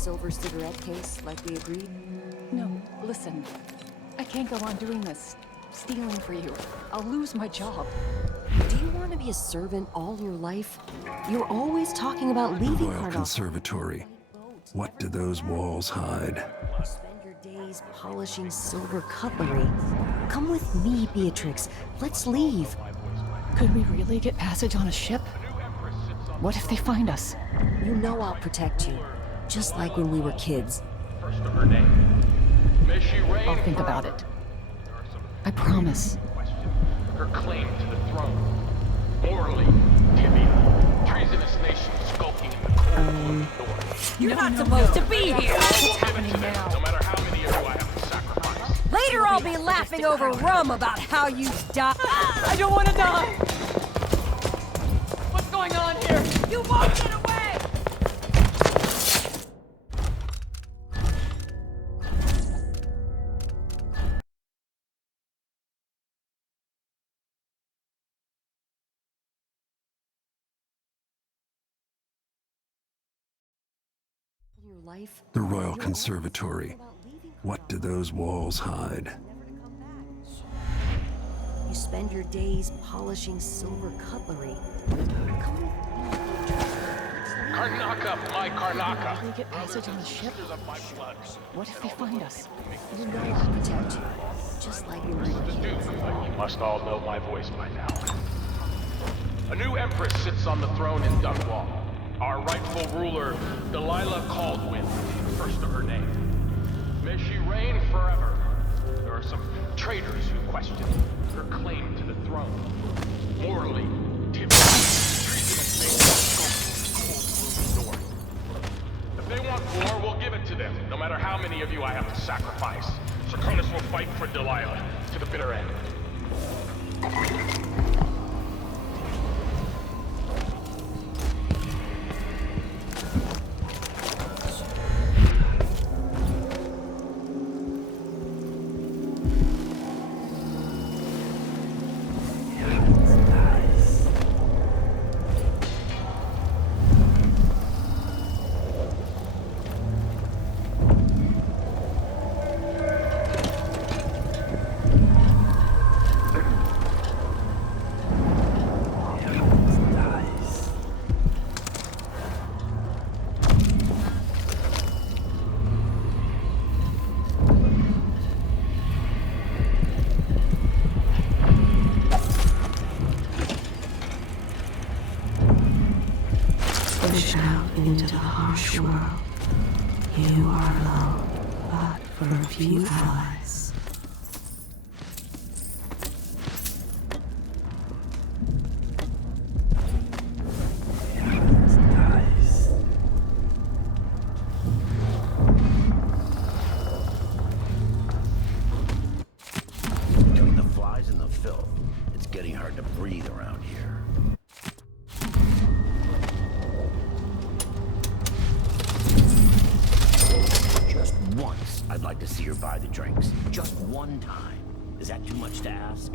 silver cigarette case like we agreed? No, listen. I can't go on doing this. Stealing for you. I'll lose my job. Do you want to be a servant all your life? You're always talking about The leaving Royal Cardozo. Conservatory. What do those walls hide? You spend your days polishing silver cutlery. Come with me, Beatrix. Let's leave. Could we really get passage on a ship? What if they find us? You know I'll protect you. Just like when we were kids. First of her name. May she reign I'll think about forever. it. There are some I promise. questions. Her claim to the throne. Morally, tibia. Treasonous nation skulking in the cold north. You're not supposed to be here! What's happening now? No matter how many of you I have to sacrifice. Later I'll be laughing over rum about how you died. I don't want to die! What's going on here? You won't get away! Your life. The Royal Conservatory. What do those walls hide? You spend your days polishing silver cutlery. Come with me. Karnaka, my Karnaka. Could we get passage on the ship? Sisters of my blood. What if they find us? You know I'll protect you. Just like when we were The kids. Duke, but you must all know my voice by now. A new empress sits on the throne in Dunwall. Our rightful ruler, Delilah Caldwin, first of her name. May she reign forever. There are some traitors who question her claim to the throne. Morally, tibia, treasonous nation skulking in the cold north. If they want war, we'll give it to them, no matter how many of you I have to sacrifice. Serconis will fight for Delilah to the bitter end. Push out into the harsh world. You are alone, but for a few allies. Between the flies and the filth, it's getting hard to breathe around here. Just once, I'd like to see her buy the drinks. Just one time. Is that too much to ask?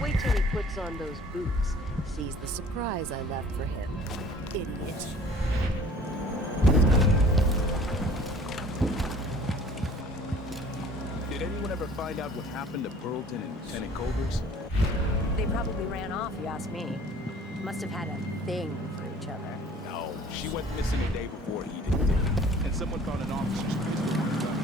Wait till he puts on those boots. Sees the surprise I left for him. Idiot. Did anyone ever find out what happened to Burlton and Lieutenant Covers? They probably ran off, you ask me. Must have had a thing for each other. No, she went missing the day before he did. And someone found an officer's pistol on her gun.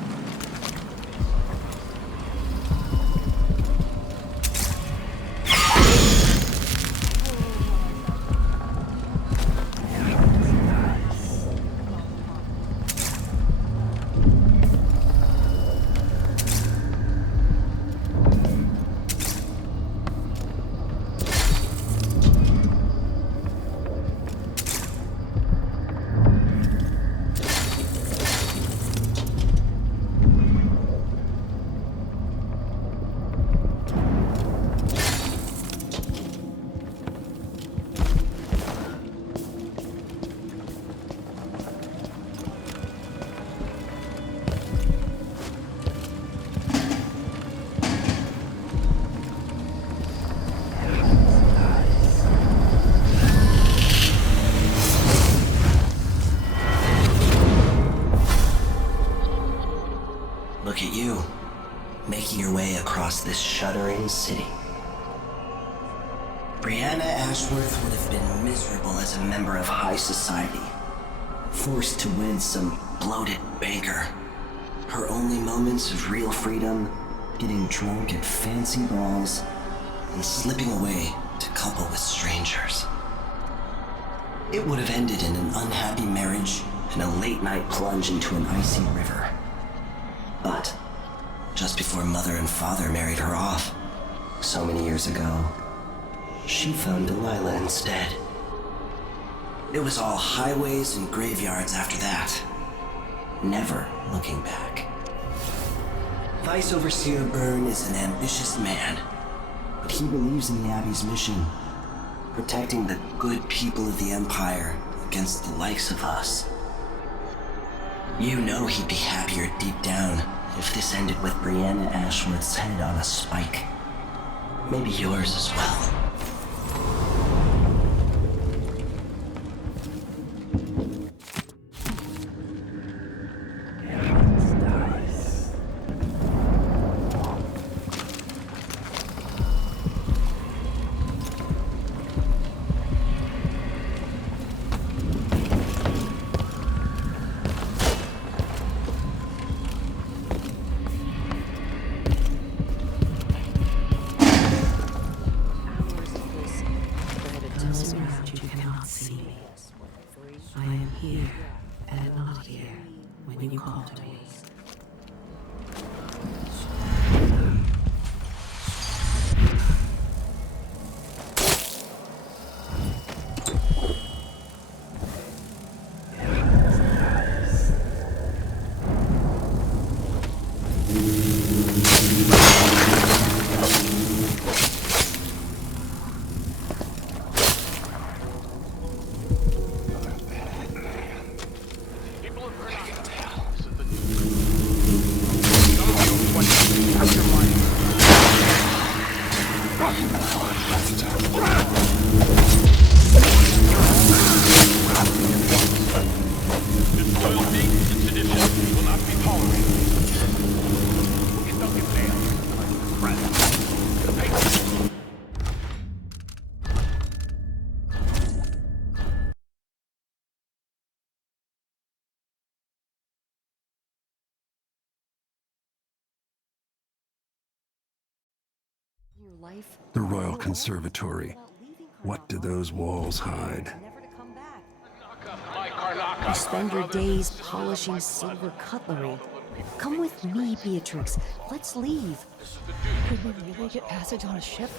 Look at you, making your way across this shuddering city. Brianna Ashworth would have been miserable as a member of high society, forced to wed some bloated banker. Her only moments of real freedom, getting drunk at fancy balls, and slipping away to couple with strangers. It would have ended in an unhappy marriage and a late-night plunge into an icy river. But just before Mother and Father married her off, so many years ago, she found Delilah instead. It was all highways and graveyards after that, never looking back. Vice Overseer Byrne is an ambitious man, but he believes in the Abbey's mission, protecting the good people of the Empire against the likes of us. You know he'd be happier deep down if this ended with Brianna Ashworth's head on a spike. Maybe yours as well. I am here and not here when you call to me. Your life. The Royal Conservatory. What do those walls hide? Never to come back. My Karnaka. You spend your days polishing silver cutlery. Come with me, Beatrix. Let's leave. Could we really get passage on a ship?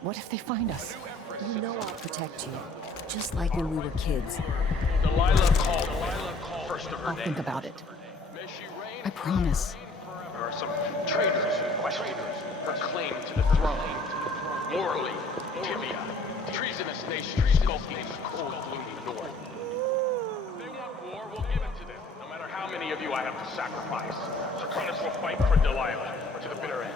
What if they find us? You know I'll protect you. Just like when we were kids. Delilah called. First of her I'll name. think about it. May she reign I promise. There are some traitors who question her claim to the throne. Morally, tibia, treasonous nation skulking in the cold gloom of the north. If they want war, we'll give it to them, no matter how many of you I have to sacrifice. Serkanus will fight for Delilah, to the bitter end.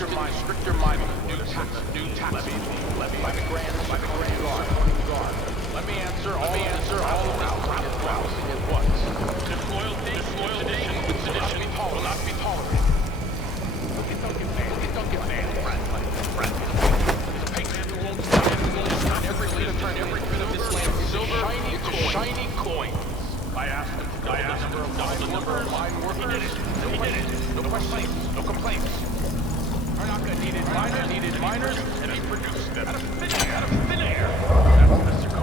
stricter mining, new tax levy by the Grand Guard. Let me answer all of this at once. Disloyalty will not be tolerated. Don't get mad, friend. There's a patriot who won't turn every bit of this land silver shiny coins. I asked him to double the number of mine workers. He did it. No complaints. Karnaka needed miners, and he produced them. Out of thin air.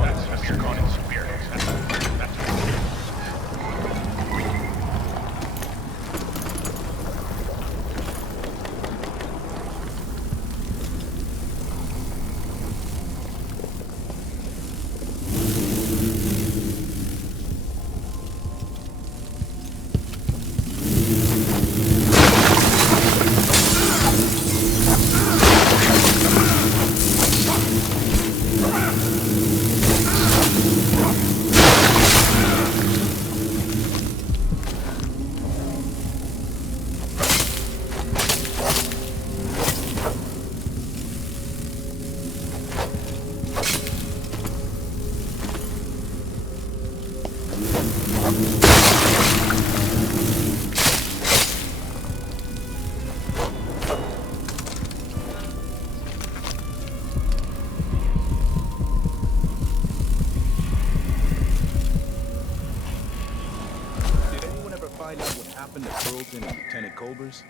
That's Mr. Conan's spirit. That's find out what happened to Burlton and Lieutenant Culbers?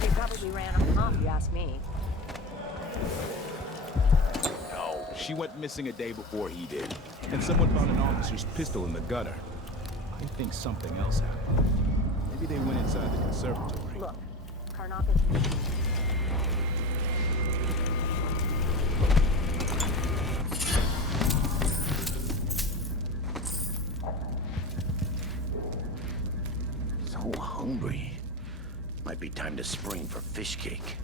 They probably ran them off, if you ask me. No, she went missing a day before he did, and someone found an officer's pistol in the gutter. I think something else happened. Maybe they went inside the conservatory. Look, Karnaka's... So hungry. Might be time to spring for fish cake.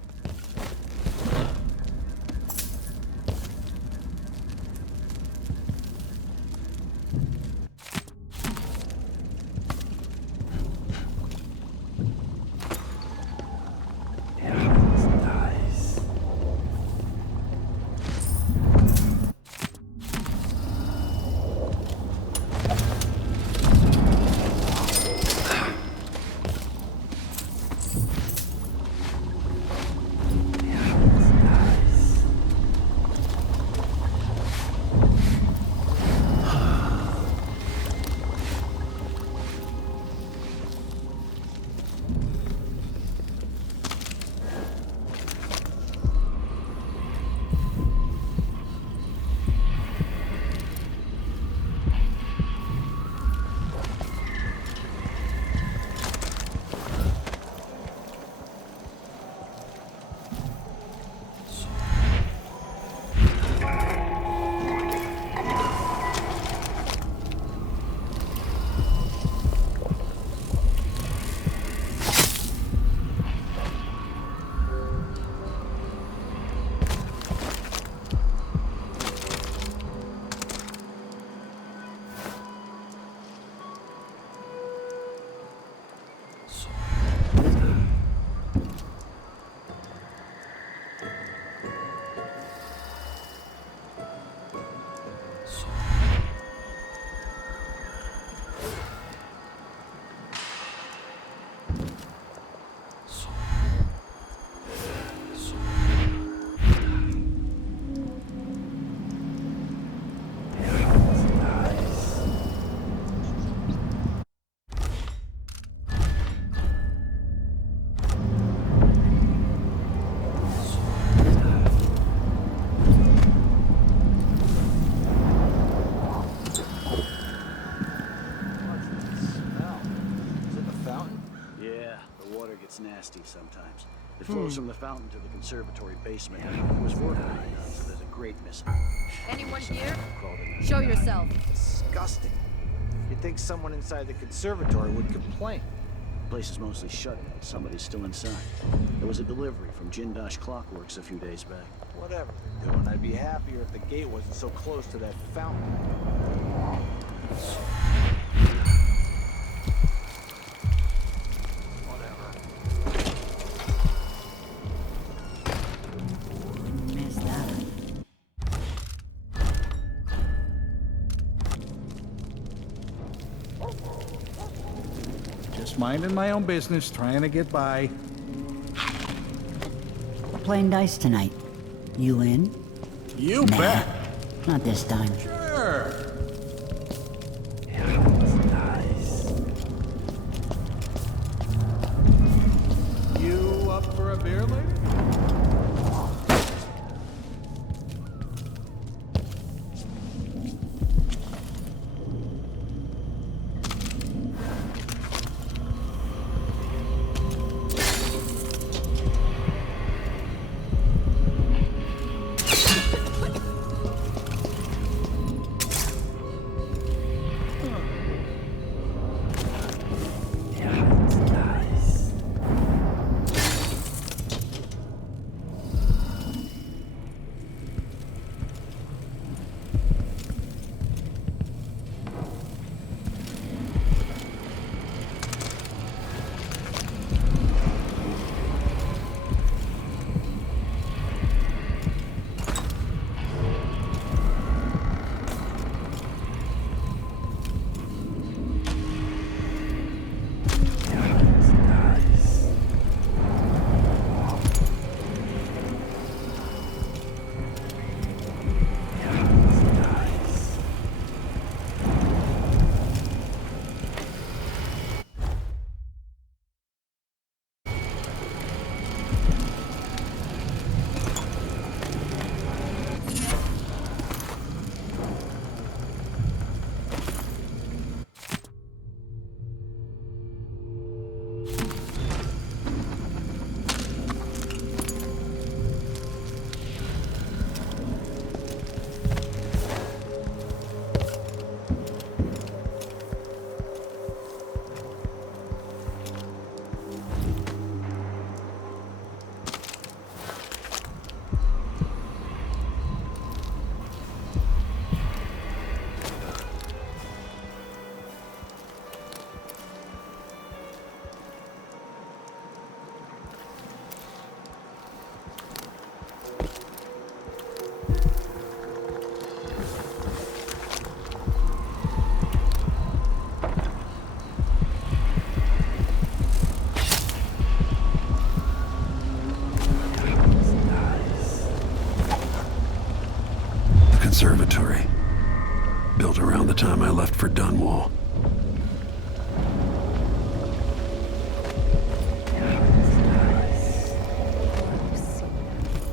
Nasty sometimes. It flows from the fountain to the conservatory basement. It was work being done, so there's a grate missing. Anyone here? Crawled in Show yourself. Disgusting. You'd think someone inside the conservatory would complain. The place is mostly shut in. Somebody's still inside. There was a delivery from Jindosh Clockworks a few days back. Whatever they're doing, I'd be happier if the gate wasn't so close to that fountain. Just minding my own business, trying to get by. We're playing dice tonight. You in? You bet. Not this time. Sure. You up for a beer later? Conservatory. Built around the time I left for Dunwall.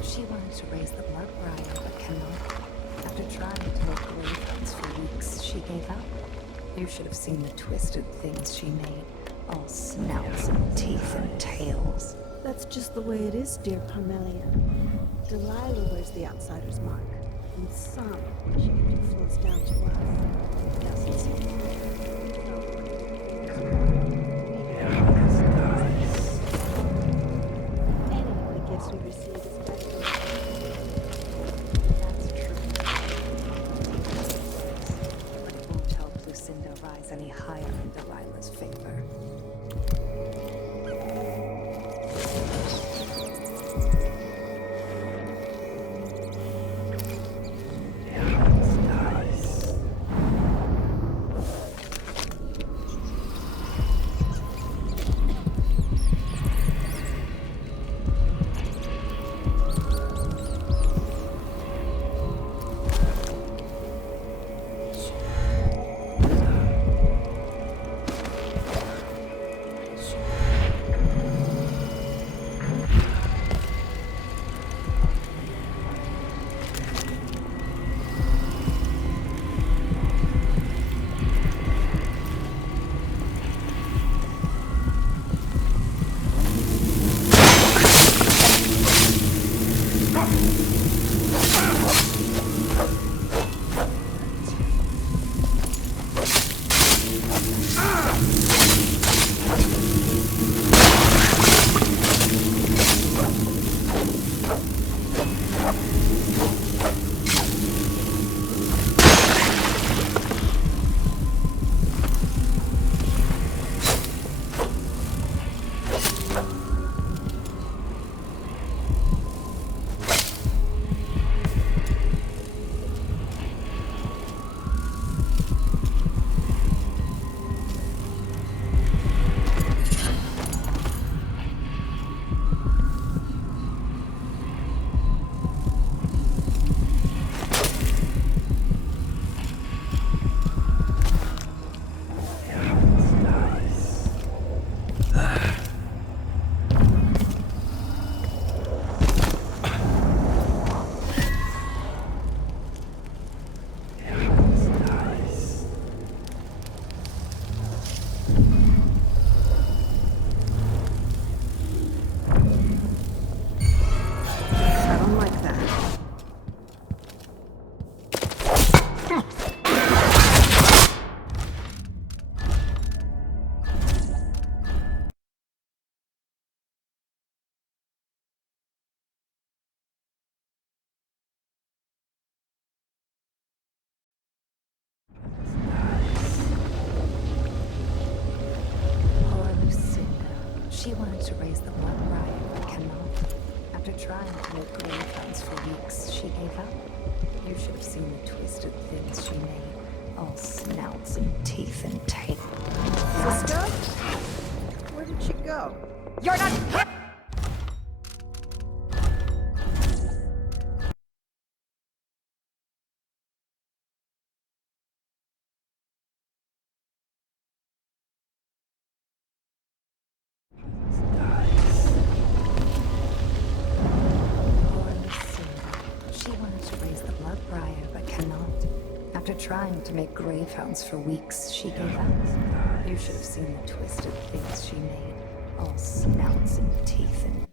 She wanted to raise the blood Briar, but cannot. After trying to make grave for weeks, she gave up. You should have seen the twisted things she made. All snouts and teeth and tails. That's just the way it is, dear Carmelia. Delilah wears the outsider's mark. And some shade flows down to us. Doesn't seem Anyway, gifts we receive is better. That's true. But it won't help Lucinda rise any higher in Delilah's favor. trying to make grave for weeks, she gave up. You should have seen the twisted things she made. All snouts and teeth and tail. Sister? Where did she go? You're not. She wanted to raise the blood briar, but cannot. After trying to make gravehounds for weeks, she gave up. You should have seen the twisted things she made. All snouts and teeth and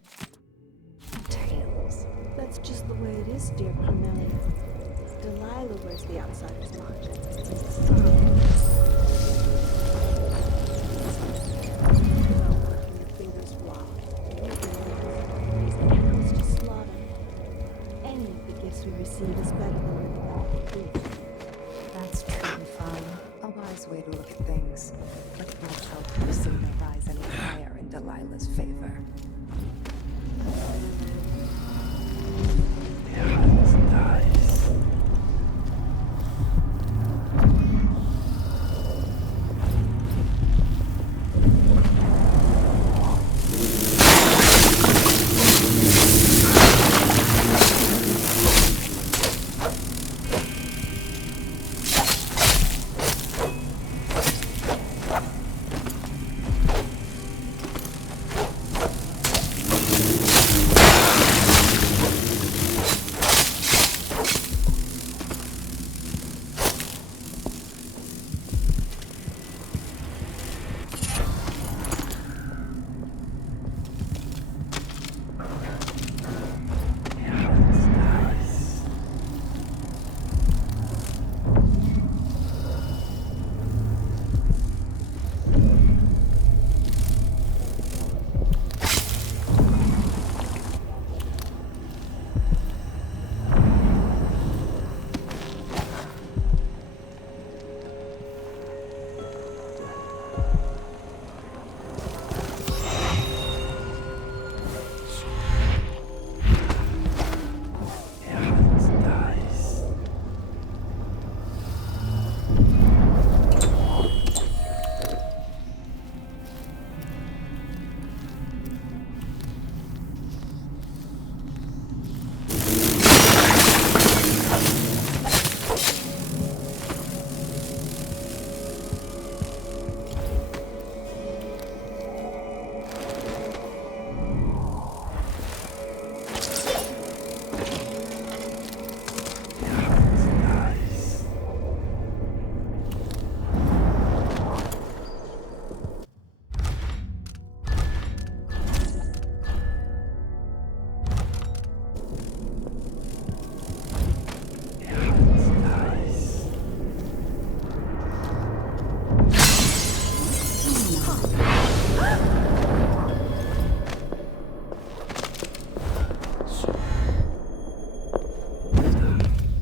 tails. That's just the way it is, dear Carmelia. Delilah wears the outsider's mark. Your fingers wild. These animals to slaughter. Any of the gifts we receive is better than what we do. That's true and fine. A wise way to look at things. But it won't help you soon rise any higher in Delilah's favor.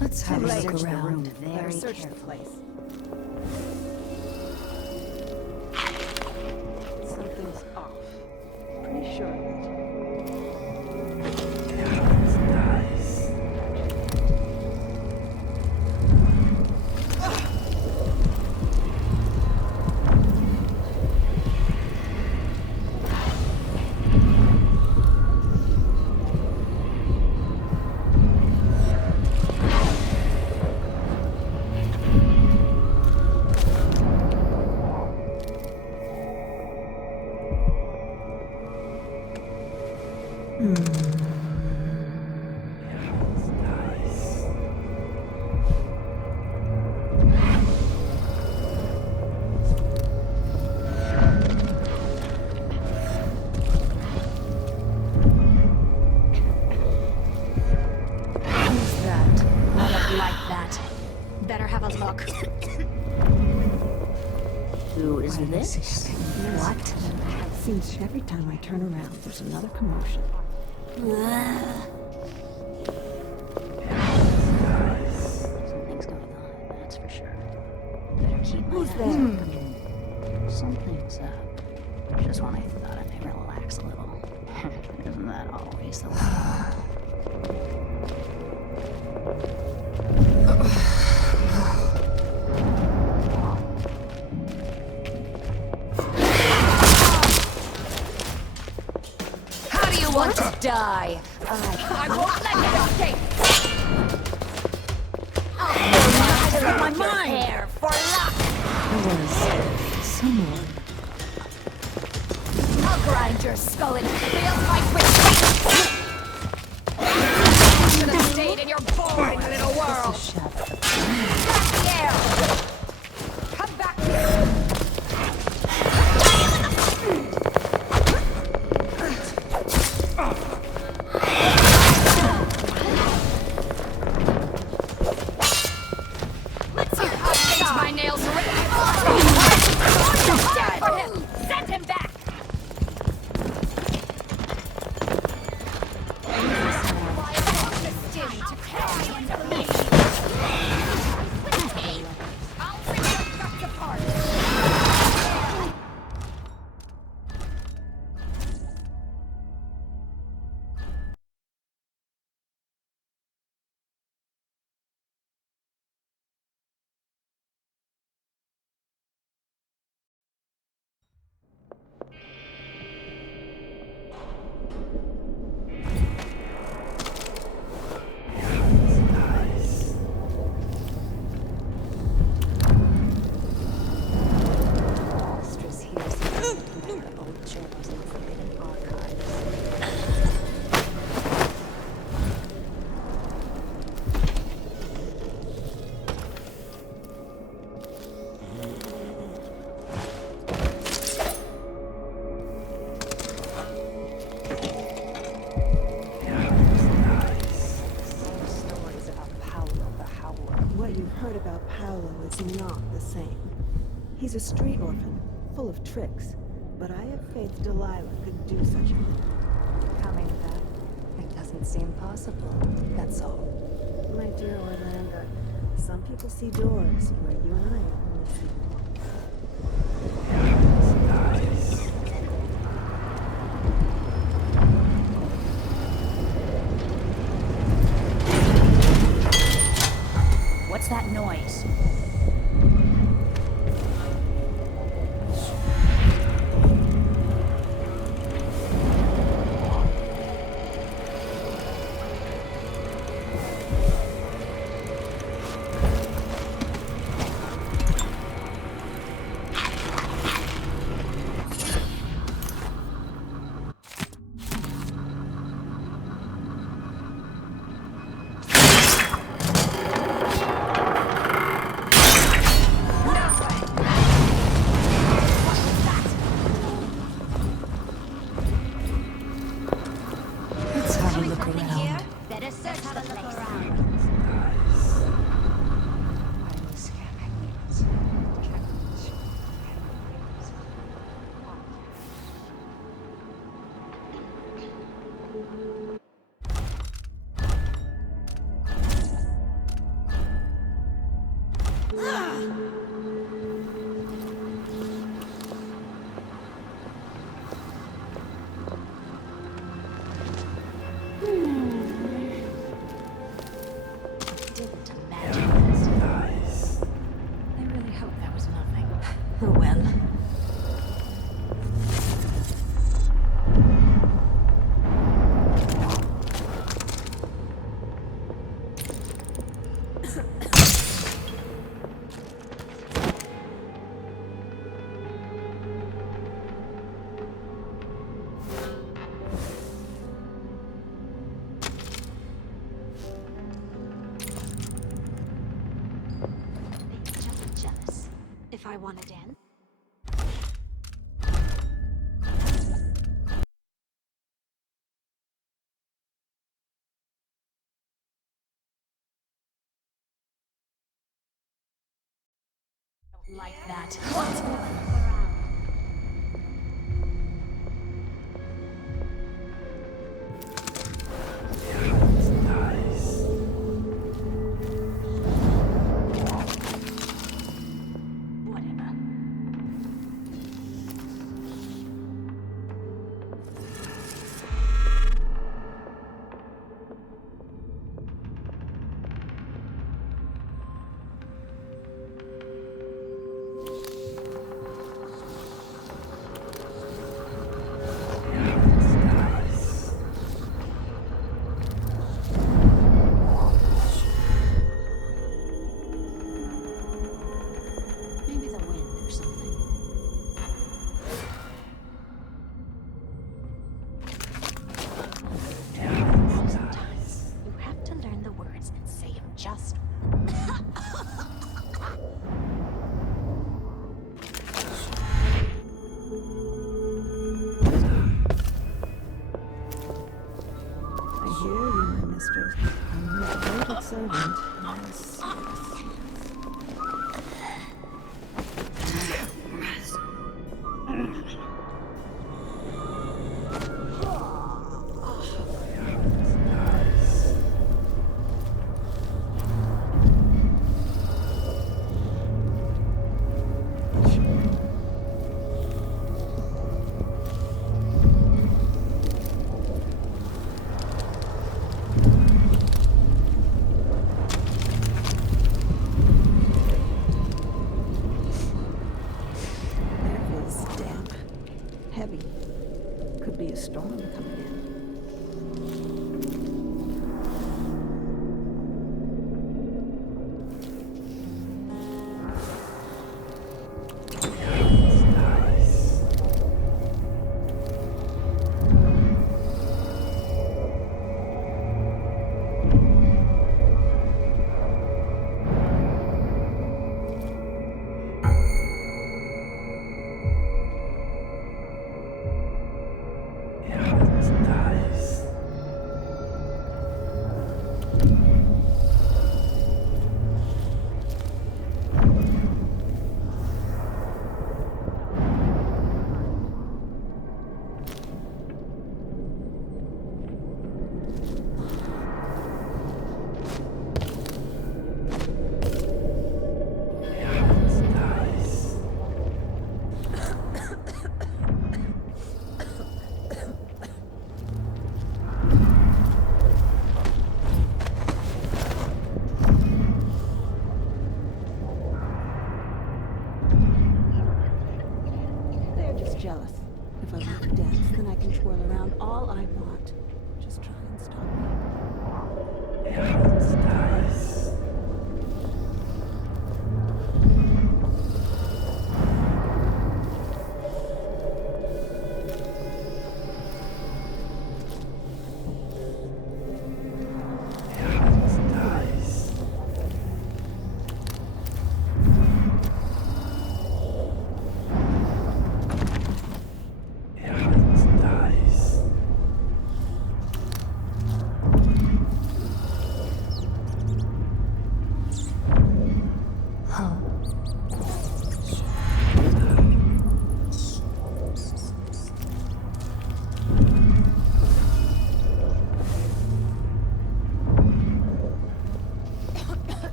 Let's have a look around. Better search the place. Something's off. Pretty sure of it. Better have a look. Who is this? What? It seems every time I turn around, there's another commotion. Something's going on, that's for sure. Better keep my Who's eyes there? open. Something's up. Just when I thought I may relax a little. Isn't that always the way? How do you want to die? I won't let you escape! I'll fill my mind here for luck! There was someone. I'll grind your skull into real fight with fate! You should have stayed in your boring little world! Back the air! Come back here! Let's see how change my nails stand for him! Send him back! Mistress here seems to compare old journals and forbidden archives. Some stories about Paolo the Howler. What you've heard about Paolo is not the same. He's a street orphan, full of tricks, but I have faith Delilah could do such a thing. Coming back, it doesn't seem possible. That's all. My dear Orlando, some people see doors where you and I only see walls. What's that noise? Let's have a look around. Better search the place. I was scanning. Didn't imagine this. I really hope that was nothing. Oh well. Jealous. If I want to dance. Like that. servant. Yes, yes. Storm coming in. Jealous. If I want to dance, then I can twirl around all I want. Just try and stop me.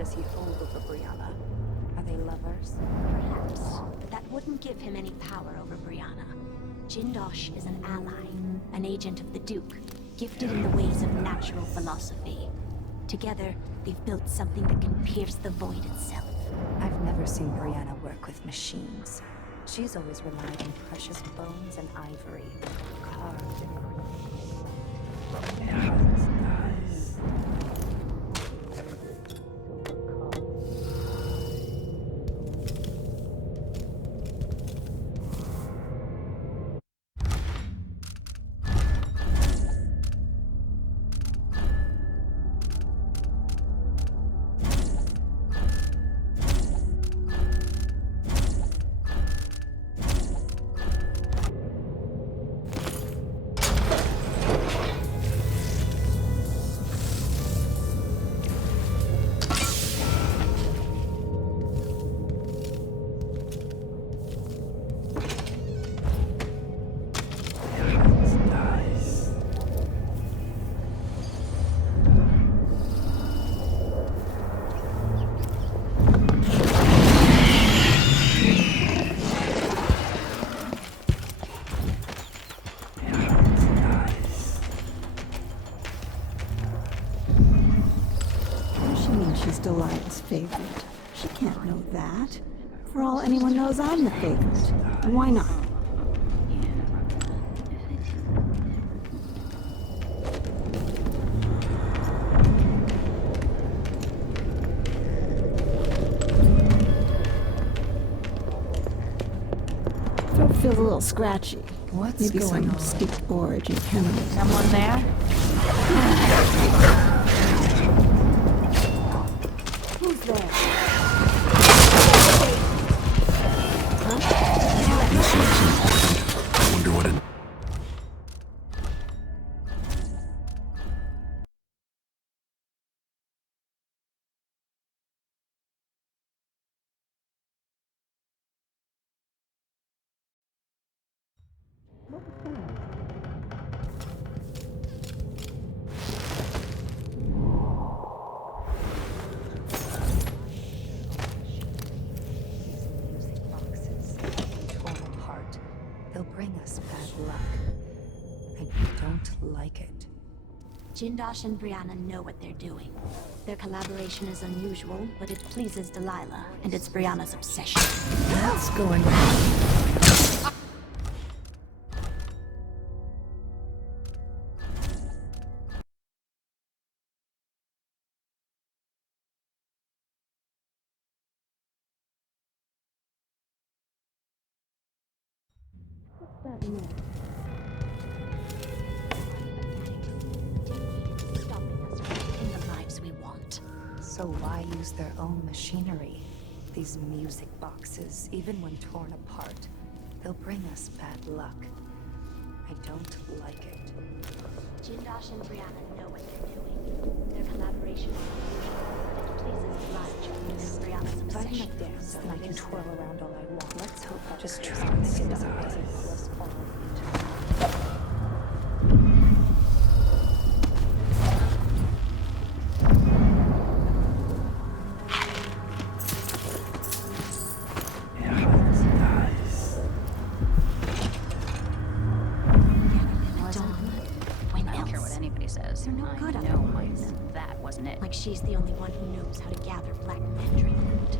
does he hold over Brianna? Are they lovers? Perhaps, but that wouldn't give him any power over Brianna. Jindosh is an ally, an agent of the Duke, gifted in the ways of natural philosophy. Together, they've built something that can pierce the void itself. I've never seen Brianna work with machines. She's always relied on precious bones and ivory, carved in her. Delilah's favorite. She can't know that. For all anyone knows, I'm the favorite. And why not? Throat feels a little scratchy. What's Maybe going some on? steep borage and chemicals. Someone there? Who's there? I wonder what it... Bring us bad luck. I don't like it. Jindosh and Brianna know what they're doing. Their collaboration is unusual, but it pleases Delilah, and it's Brianna's obsession. What's going on? That man. Stopping us from living the lives we want. So why use their own machinery? These music boxes, even when torn apart, they'll bring us bad luck. I don't like it. Jindosh and Brianna know what they're doing. Their collaboration is unusual, but it pleases Elijah, and it's Brianna's If I obsession. can dance, then I can twirl around all I want. Let's hope that just try to get us away pull us all into. I don't care what anybody says. They're no I good know otherwise. that wasn't it. Like she's the only one who knows how to gather black mandarin root.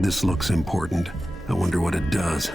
This looks important. I wonder what it does.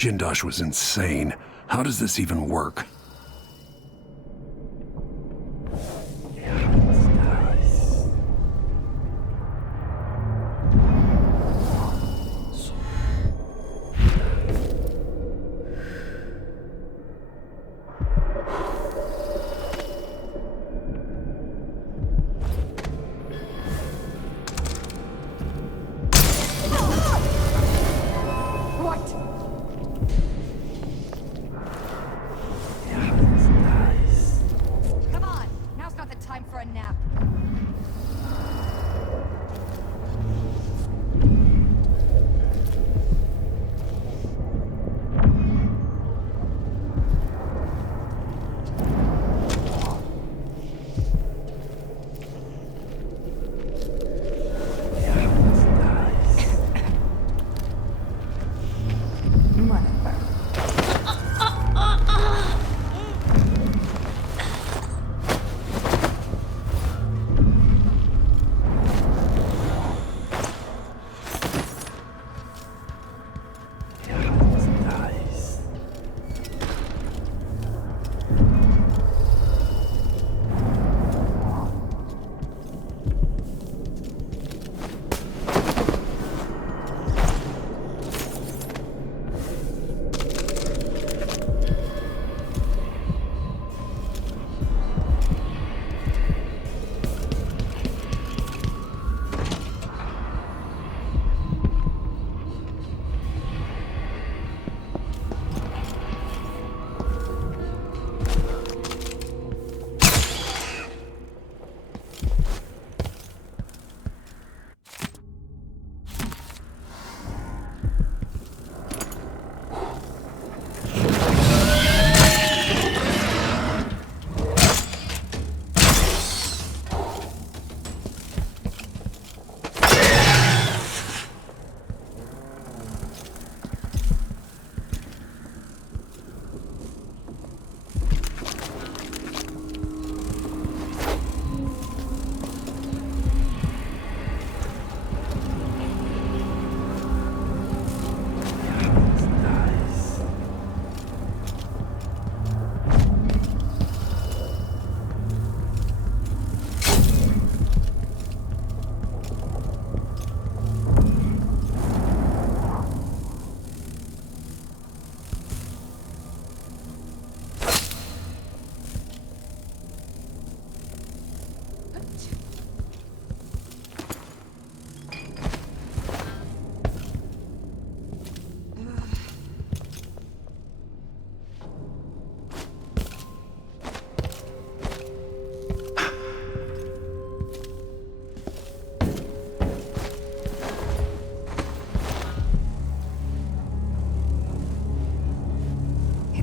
Jindosh was insane. How does this even work?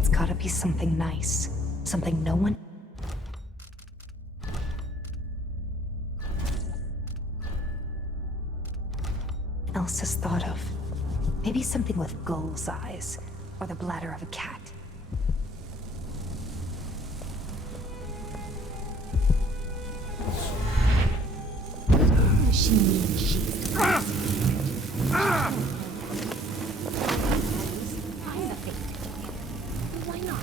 Gotta be something nice. Something no one else has thought of. Maybe something with gull's eyes, or the bladder of a cat. She means she's why not?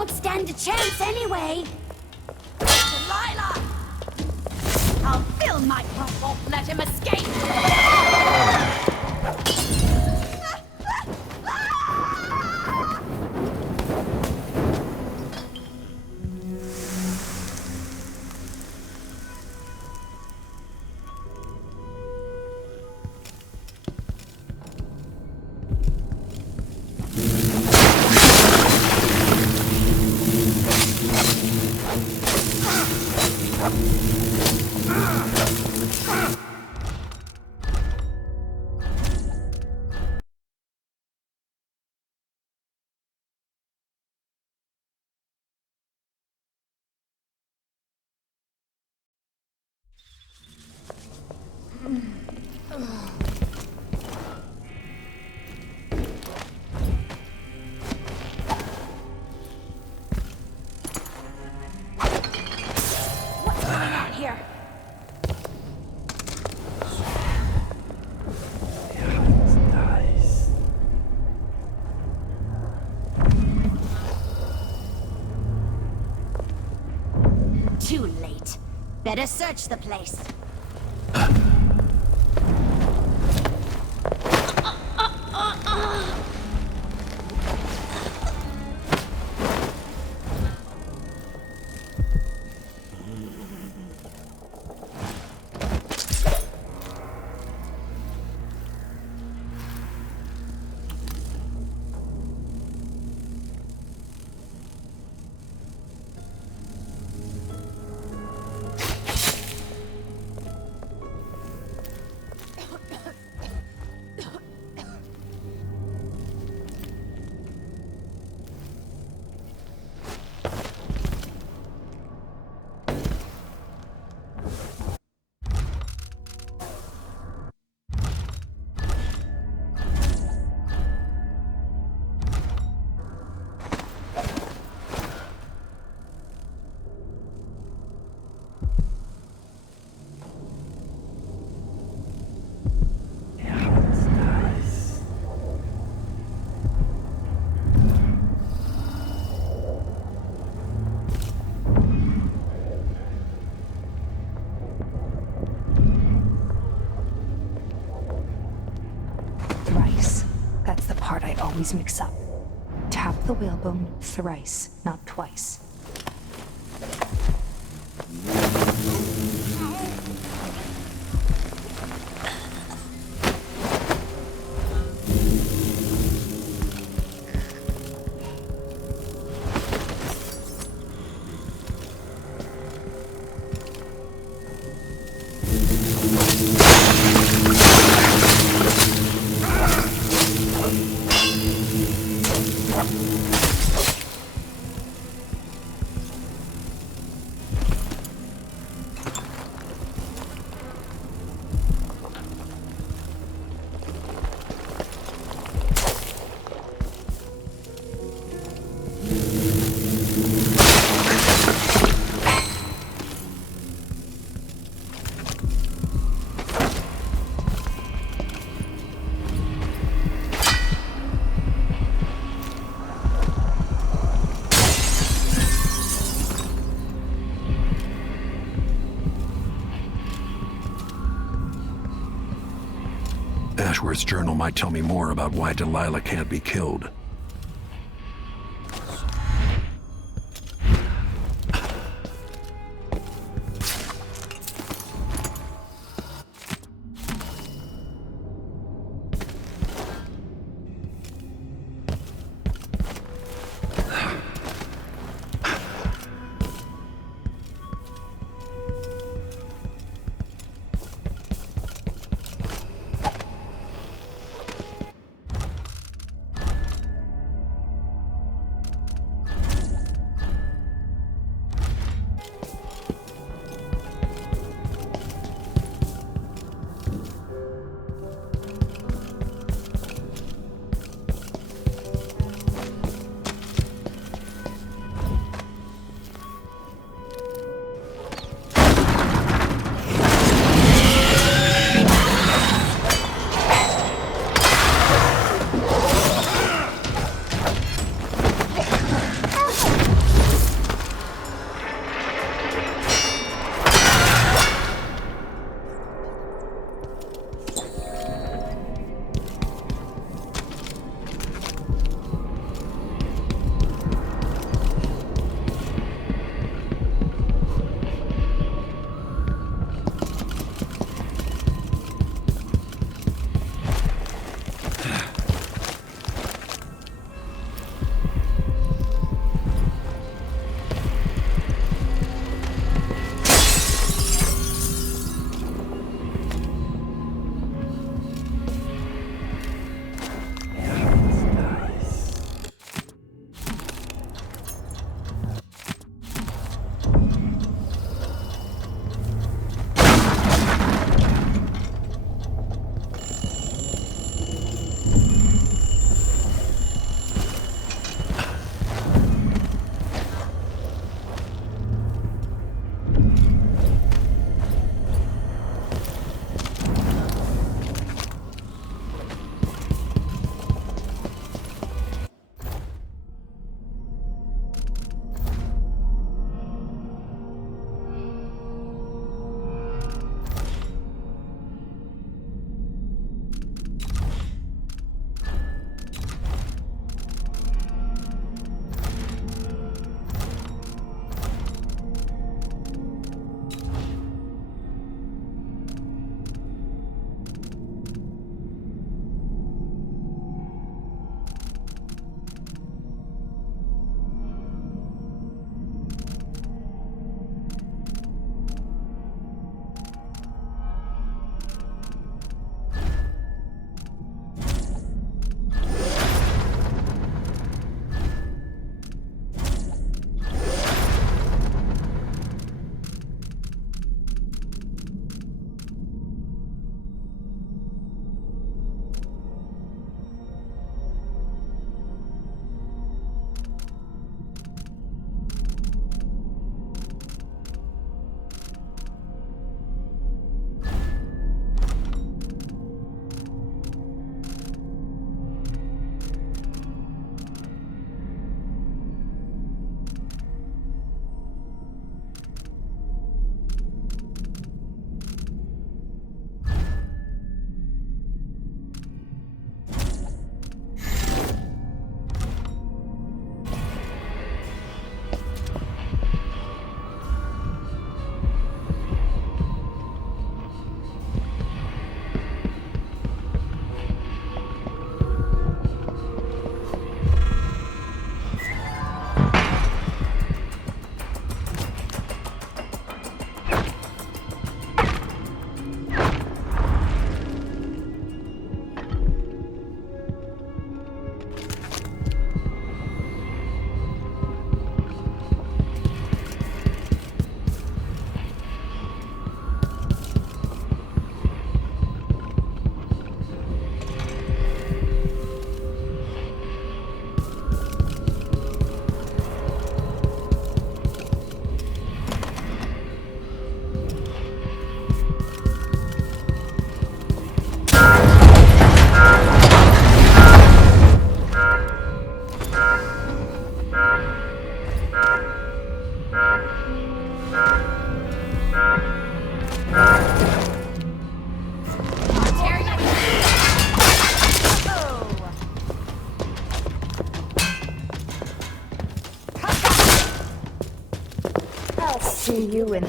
don't stand a chance anyway. Delilah! I'll fill my pump, won't let him escape! What's going on here? Too late. Better search the place. Thrice. That's the part I always mix up. Tap the whalebone thrice, not twice. Ashworth's journal might tell me more about why Delilah can't be killed. see you in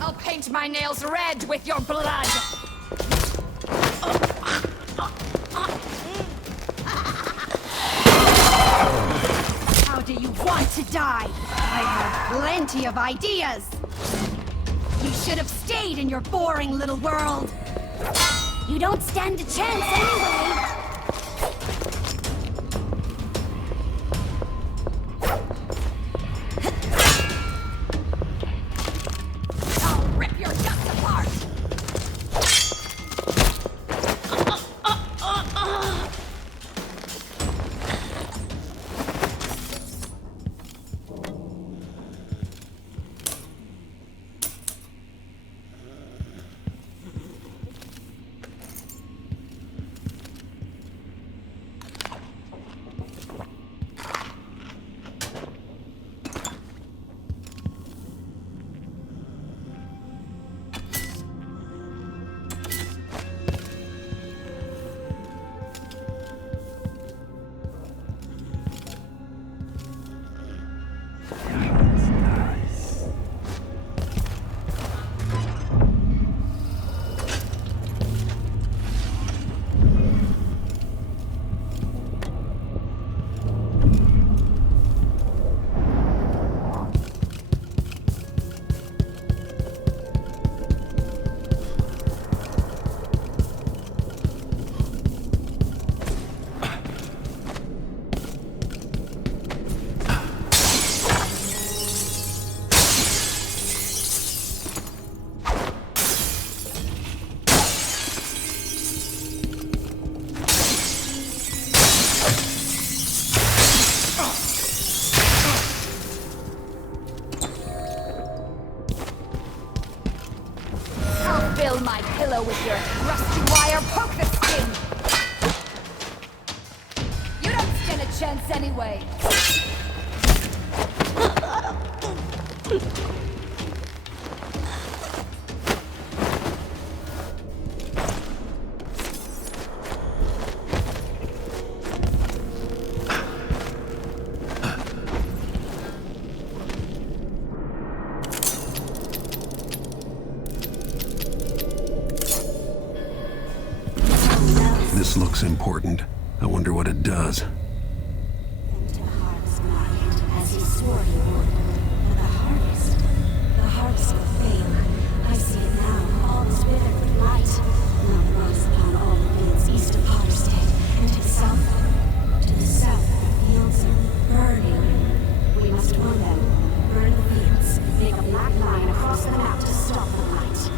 I'll paint my nails red with your blood! How do you want to die? I have plenty of ideas! You should have stayed in your boring little world! You don't stand a chance anyway! I'll rip your guts apart! Fill my pillow with your rusty wire, poke the skin! You don't stand a chance anyway! This looks important. I wonder what it does. As he swore he would. But the harvest of fame. I see it now, all is withered with light. Now rose upon all the fields east of Potterstead, and to the south. To the south, the fields are burning. We must burn them. Burn the fields. Make a black line across the map to stop the light.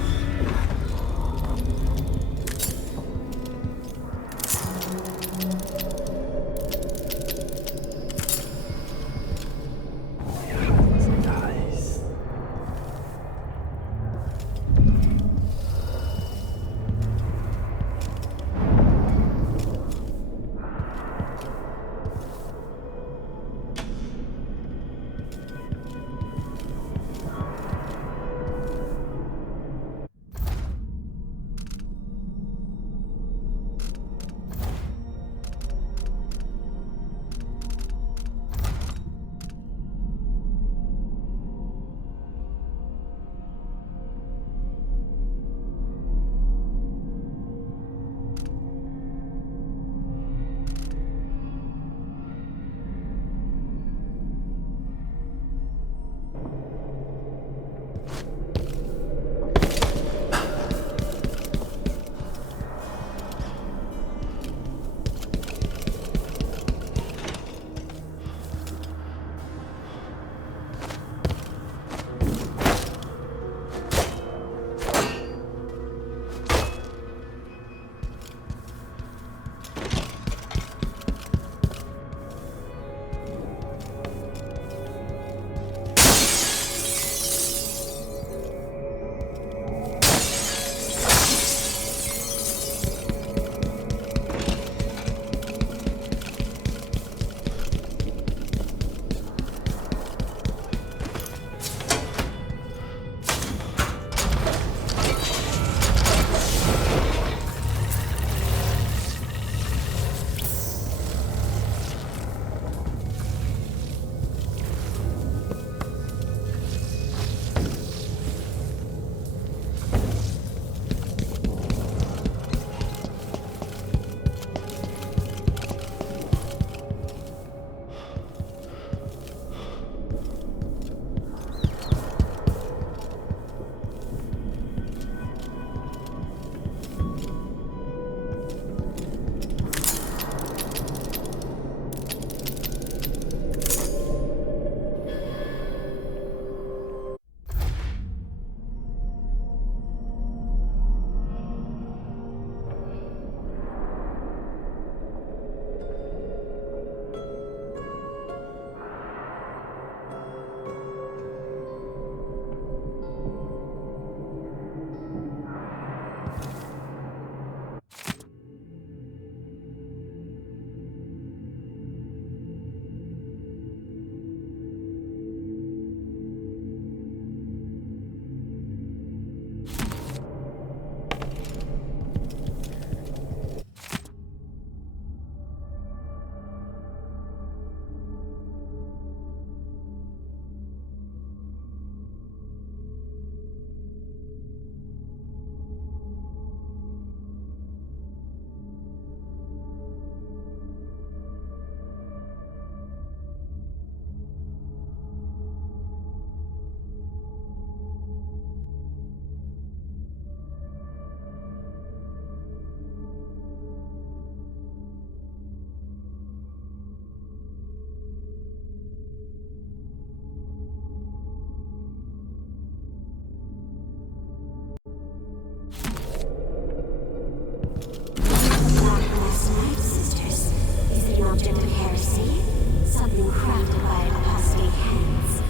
agent of heresy. Something crafted by apostate hands.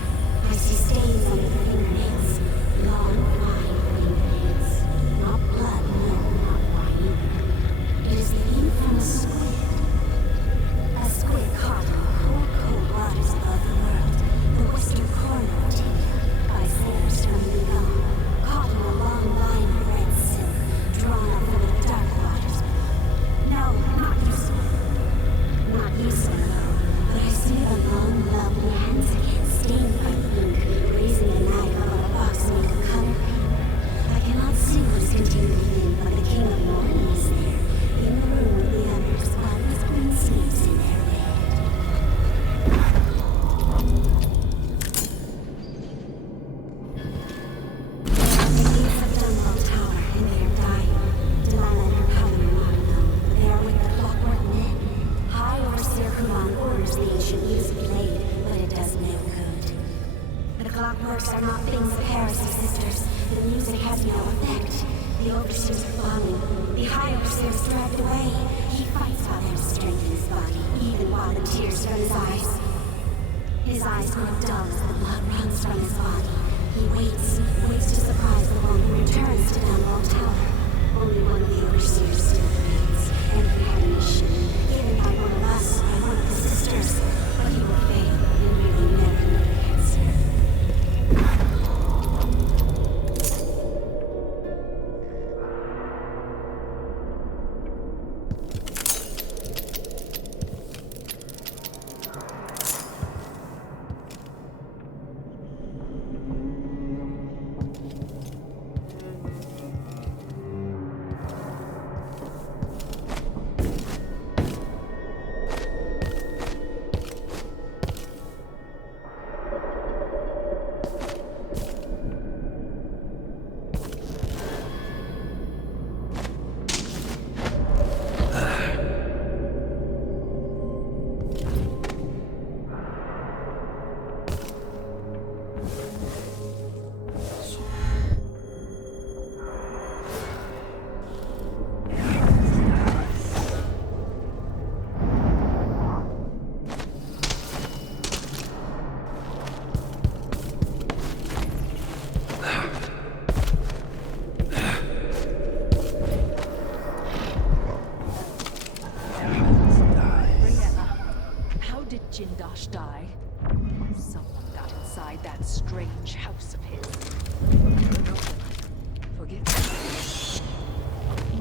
I see stains under the fingernails. Long, fine fingernails. Not blood, no, not wine either. It is the ink from a squid. A squid caught in the cold, cold waters above the world. The western corner of Tibia, by sailors from Lugano. Caught in a long line of red silk, drawn up from the dark waters. No, not useful. Not useful, but I see the long, lovely hands again, stained by the ink, raising the knife above a box made of color paper. I cannot see what is contained within, but the King of Morning is there, in the room with the others, while his queen sleeps in their bed. The gates of Dunwall Tower, and they are dying. Delilah and her coven are not alone, but they are with the clockwork men. High Overseer Kulan orders the ancient music played, but it does no good. The clockworks are not things of heresy, sisters. The music has no effect. The Overseers are falling. The High Overseer is dragged away. He fights while there is strength in his body, even while the tears from his eyes. His eyes grow dull as the blood runs from his body. He waits to surprise the one who returns to Dunwall Tower. Only one of the Overseers still remains, and he had a mission, given by one of us, by one of the sisters, but he will fail and really never know the answer. Jindosh die? Someone got inside that strange house of his. Forgive me.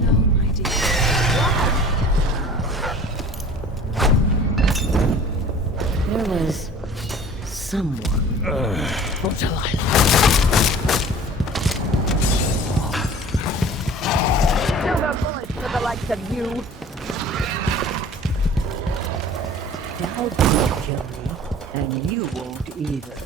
No, my dear. There was someone for Delilah. Silver bullets for the likes of you. Thou can't kill me, and you won't either.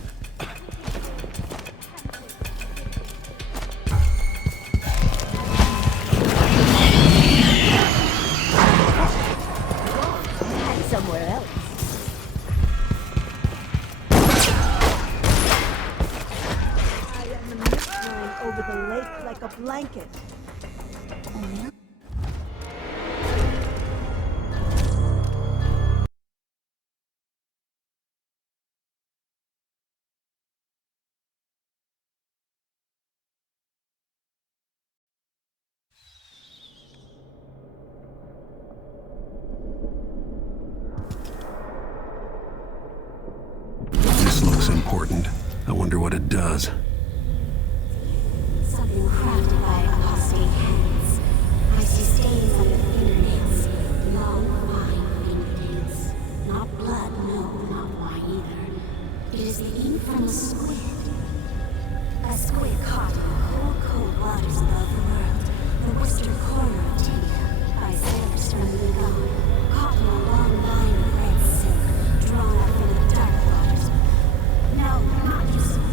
And somewhere else. I am the mist blowing over the lake like a blanket. Oh, yeah? This looks important. I wonder what it does. Something crafted by apostate hands. I see stains under the fingernails. Long, fine fingernails. Not blood, no, not wine either. It is the ink from a squid. A squid caught in the cold, cold waters above the world. The western corner of Tibia, by sailors from Lugano. Caught in a long line of red silk, drawn up from the dark waters. No, not useful.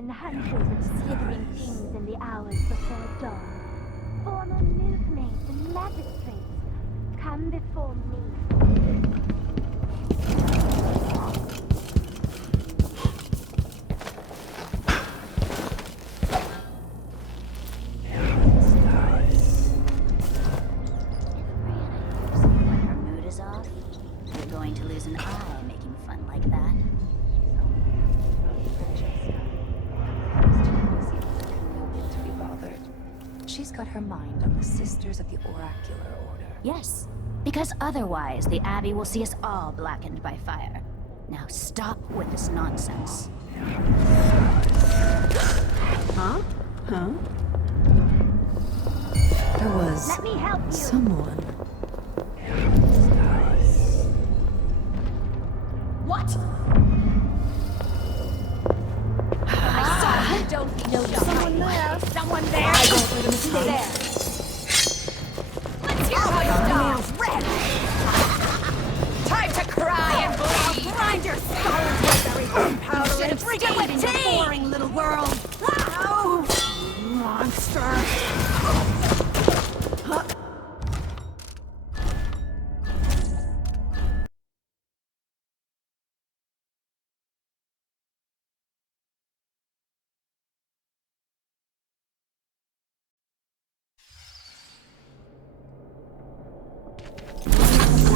and hunches of slithering things in the hours before dawn. Former milkmaids and magistrates, come before me. When her mood is off, you're going to lose an eye making fun like that. She's got her mind on the Sisters of the Oracular Order. Yes, because otherwise the Abbey will see us all blackened by fire. Now stop with this nonsense. Huh? Huh? There was Let me help you. someone. What? I saw you. Don't be shy. Someone there. Someone there. I won't let him stay. There. Let's hear how your dog's red. Time to cry and bleed. Grind your skulls with every gunpowder Should and have drink it stayed with your tea. boring little world. Ow! Monster.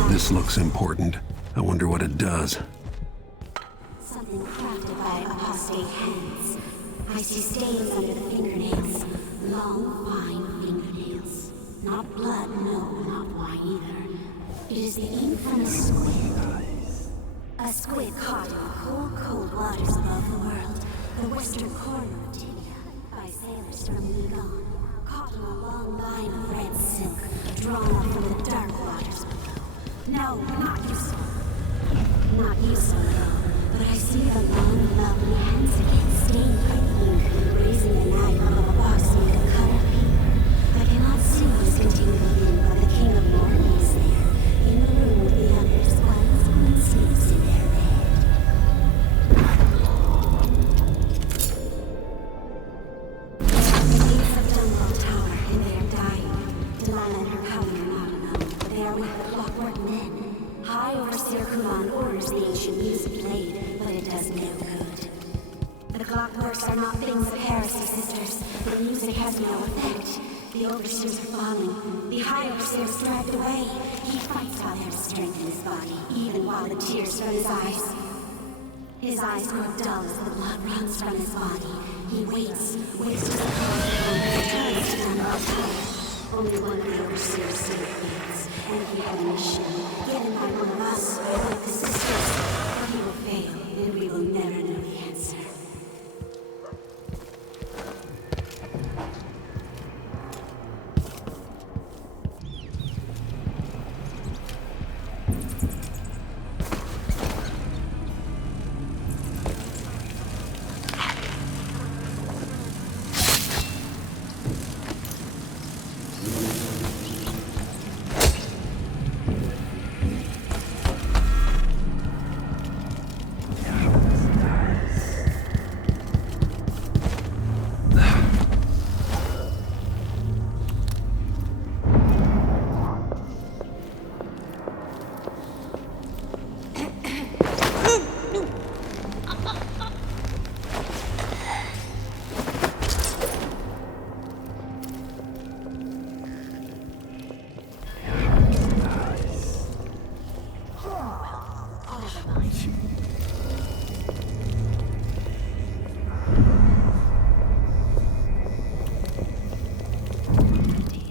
This looks important. I wonder what it does. Something crafted by apostate hands. I see stains under the fingernails. Long, fine fingernails. Not blood, no, not wine either. It is the ink from a squid. A squid caught in the cold, cold waters above the world. The western corner of Tibia, by sailors from Legon. Caught on a long line of red silk, drawn up from the dark waters below. No, not you, so. Not you, so, but I see the long, lovely hands again, stained by the ink, raising the knife above a box made of colored paper. I cannot see what is contained within, but the King of Morning is there, in the room with the others, while his queen sleeps in their bed. The gates of Dunwall Tower, and they are dying. Delilah and her coven are not alone, but they are with the clockwork men. High Overseer Kulan orders the ancient music played, but it does no good. The clockworks are not things of heresy, sisters. The music has no effect. The overseers are falling. The High Overseer is dragged away. He fights while there is strength in his body, even while the tears from his eyes. His eyes grow dull as the blood runs from his body. He waits to the clock returns to Dunwall Tower. Only one of the overseers still waits, and he had a mission given by one of us, one of the sisters. He will fail, and we will never know the answer.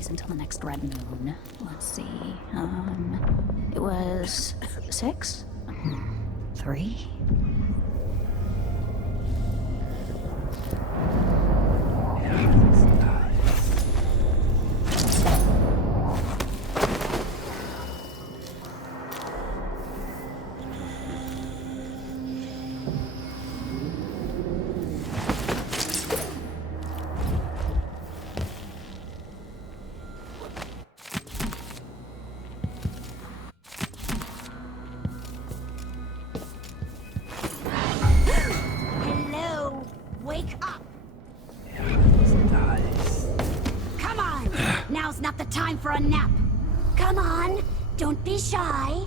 Until the next red moon. Let's see. It was 6? 3? now's not the time for a nap. Come on, don't be shy.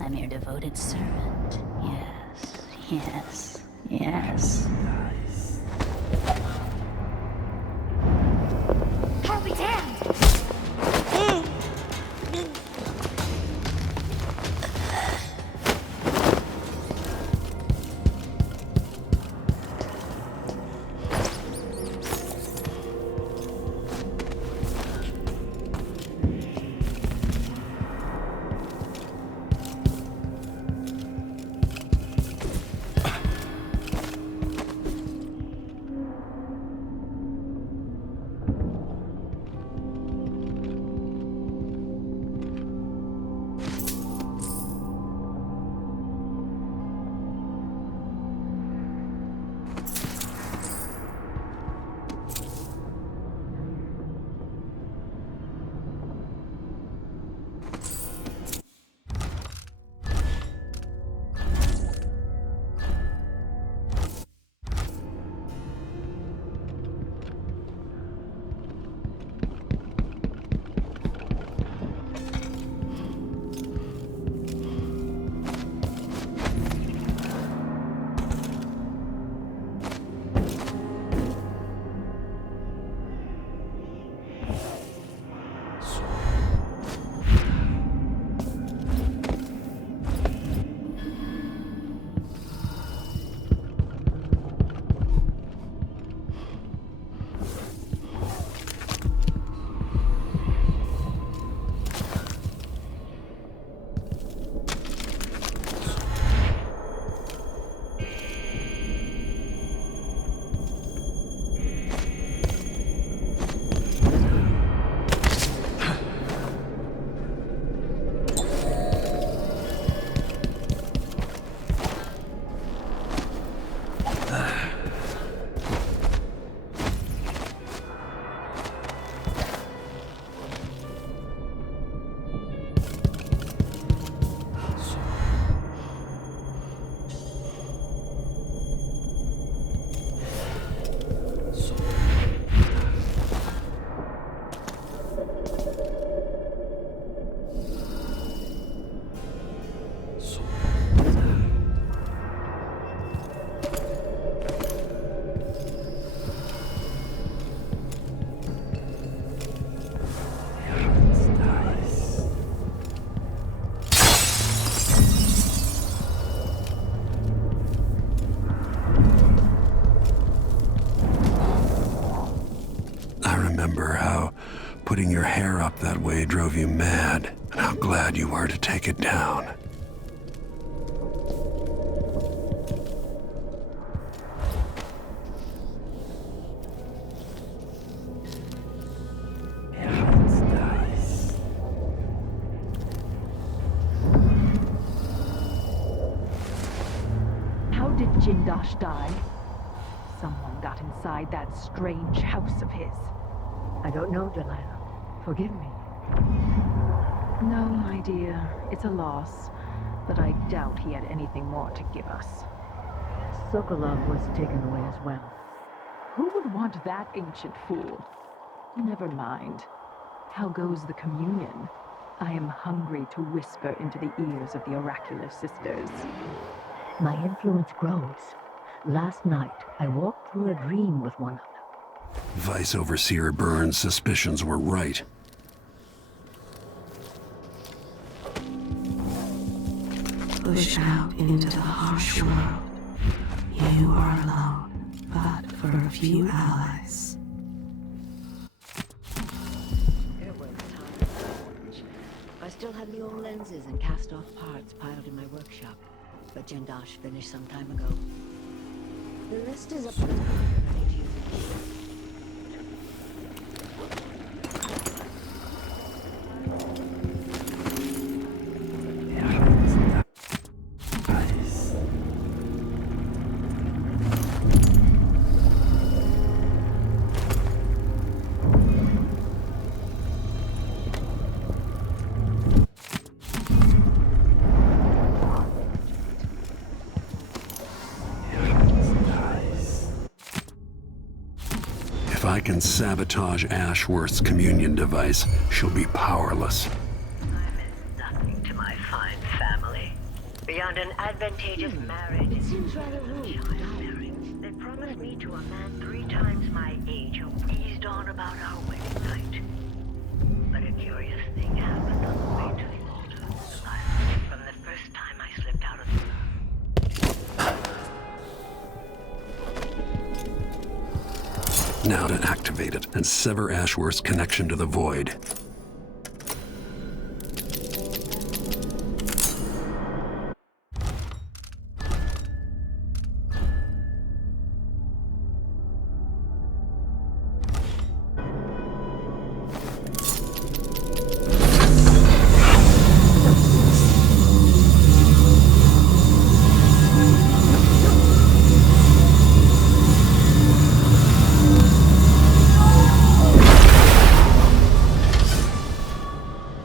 I'm your devoted servant. Yes, yes, yes. I'll be damned! Remember how putting your hair up that way drove you mad, and how glad you were to take it down. How did Jindosh die? Someone got inside that strange house of his. I don't know, Delilah. Forgive me. No, my dear. It's a loss. But I doubt he had anything more to give us. Sokolov was taken away as well. Who would want that ancient fool? Never mind. How goes the communion? I am hungry to whisper into the ears of the oracular sisters. My influence grows. Last night, I walked through a dream with one of them. Vice Overseer Burns' suspicions were right. push out into the harsh world. You are alone, but for a few allies. I still have the old lenses and cast-off parts piled in my workshop, but Jindosh finished some time ago. The rest is up to you. If I can sabotage Ashworth's communion device, she'll be powerless. Nothing to my fine family. Beyond an advantageous marriage. It seems rather rude. They promised me to a man 3 times my age who eased on about our wedding night. But a curious thing happened on the way to the altar. From the first time I slipped out of the... Now to activate it and sever Ashworth's connection to the void.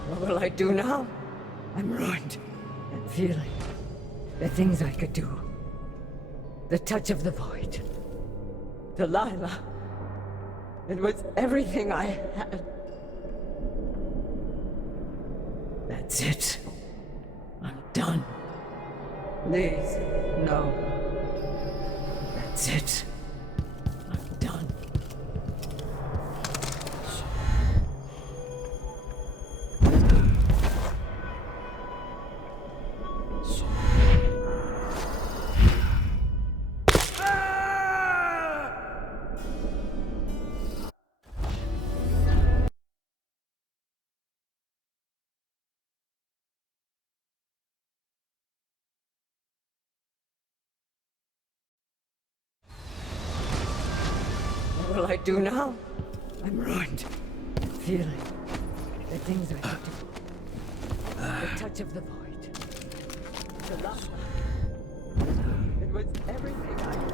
What will I do now? I'm ruined. I'm feeling the things I could do. The touch of the void. Delilah. It was everything I had. That's it. I'm done. Please, no. That's it. I'm done. What will I do now? I'm ruined. I'm feeling the things I could do. The touch of the void. Delilah. It was everything I had.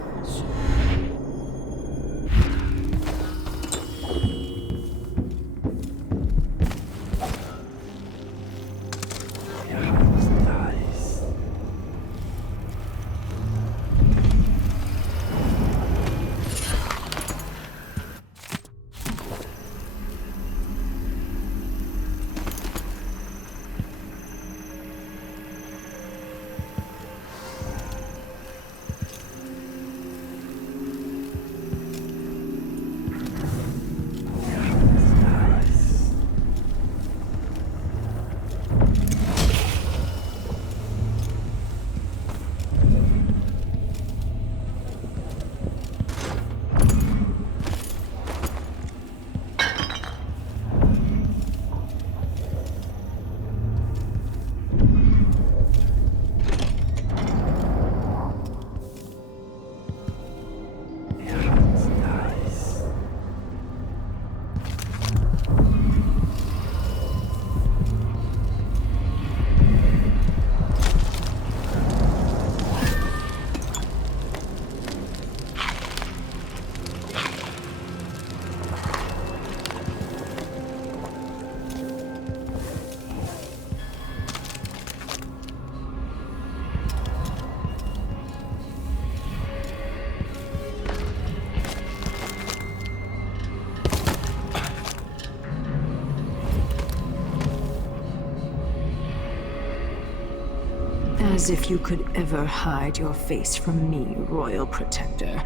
As if you could ever hide your face from me, Royal Protector.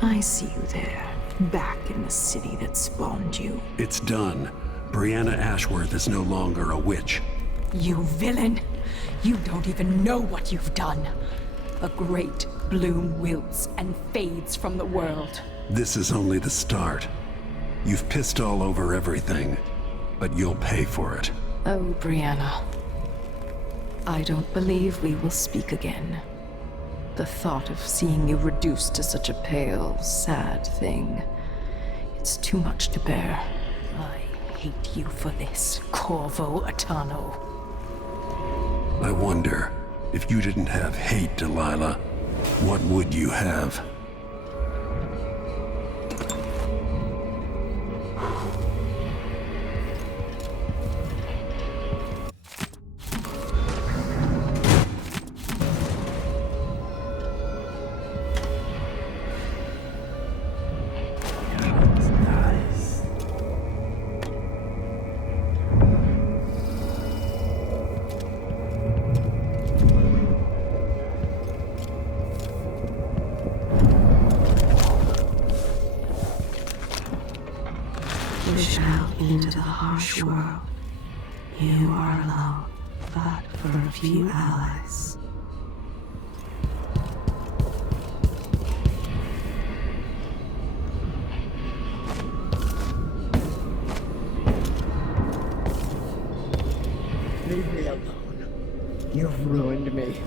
I see you there, back in the city that spawned you. It's done. Brianna Ashworth is no longer a witch. You villain! You don't even know what you've done. A great bloom wilts and fades from the world. This is only the start. You've pissed all over everything, but you'll pay for it. Oh, Brianna. I don't believe we will speak again. The thought of seeing you reduced to such a pale, sad thing. It's too much to bear. I hate you for this, Corvo Atano. I wonder, if you didn't have hate, Delilah, what would you have? Push out into the harsh world. You are alone, but for a few allies. Leave me alone. You've ruined me.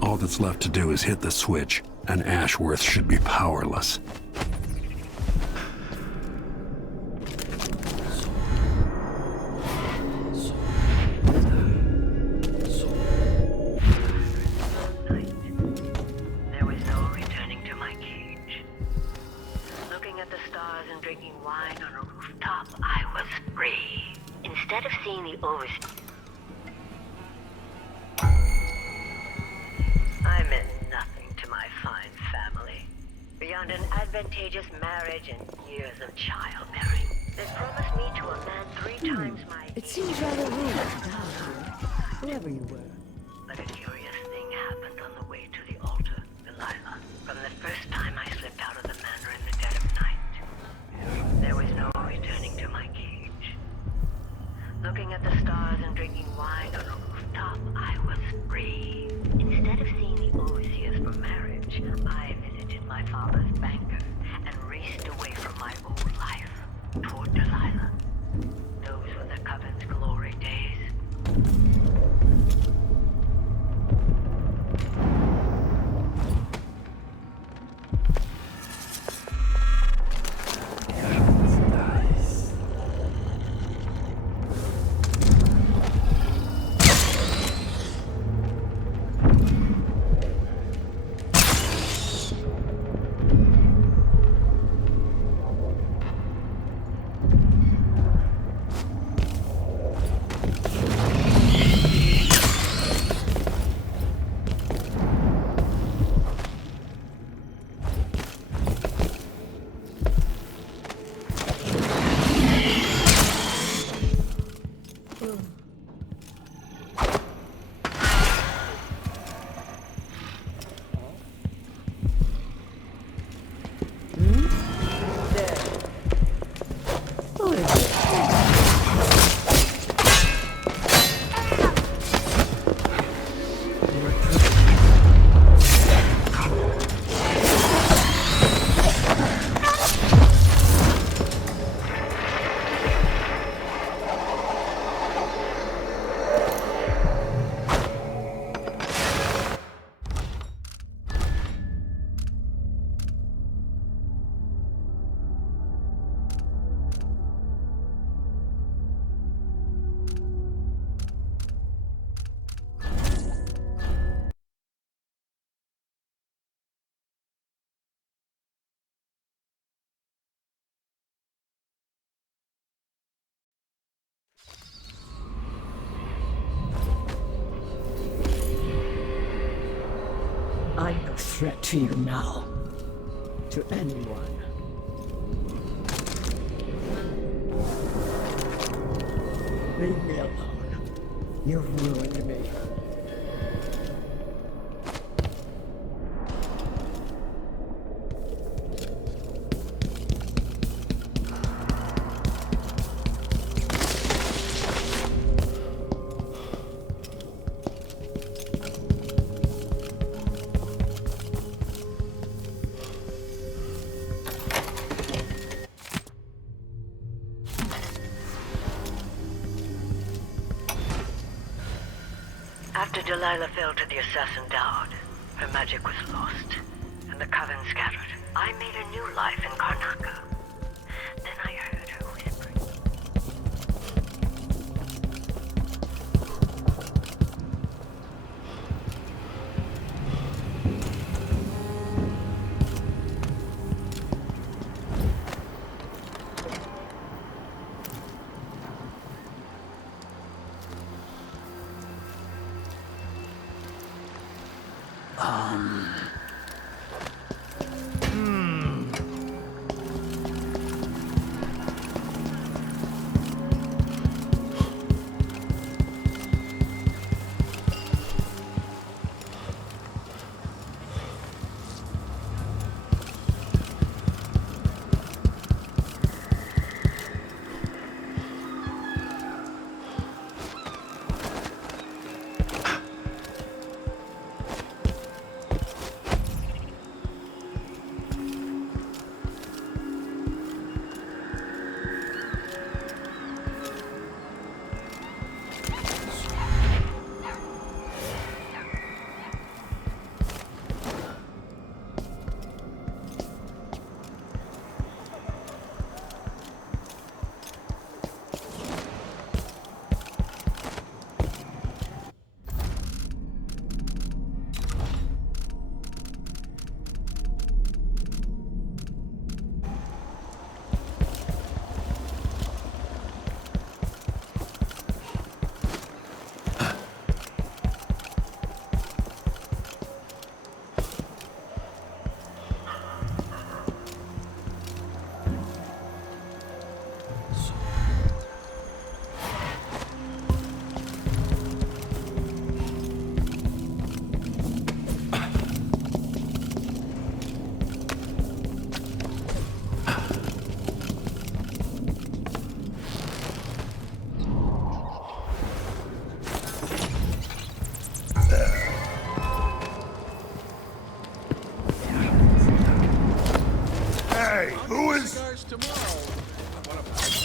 All that's left to do is hit the switch, and Ashworth should be powerless. There was no returning to my cage. Looking at the stars and drinking wine on a rooftop, I was free. Instead of seeing the overseas, I meant nothing to my fine family, beyond an advantageous marriage and years of childbearing. They promised me to a man 3 times my age. It seems rather rude to down here, whoever you were. But a curious thing happened on the way to the altar, Delilah. From the first time I slipped out of the manor in the dead of night, there was no returning to my cage. Looking at the stars and drinking wine on a rooftop, I was free. Instead of seeing the overseers for marriage, I visited my father's banker and raced away from my old life toward Delilah. Those were the Coven's glory days. threat to you now. To anyone. Leave me alone. You've ruined me. After Delilah fell to the assassin Dowd, her magic was lost, and the coven scattered. I made a new life in Karnaca. Then I heard her whispering.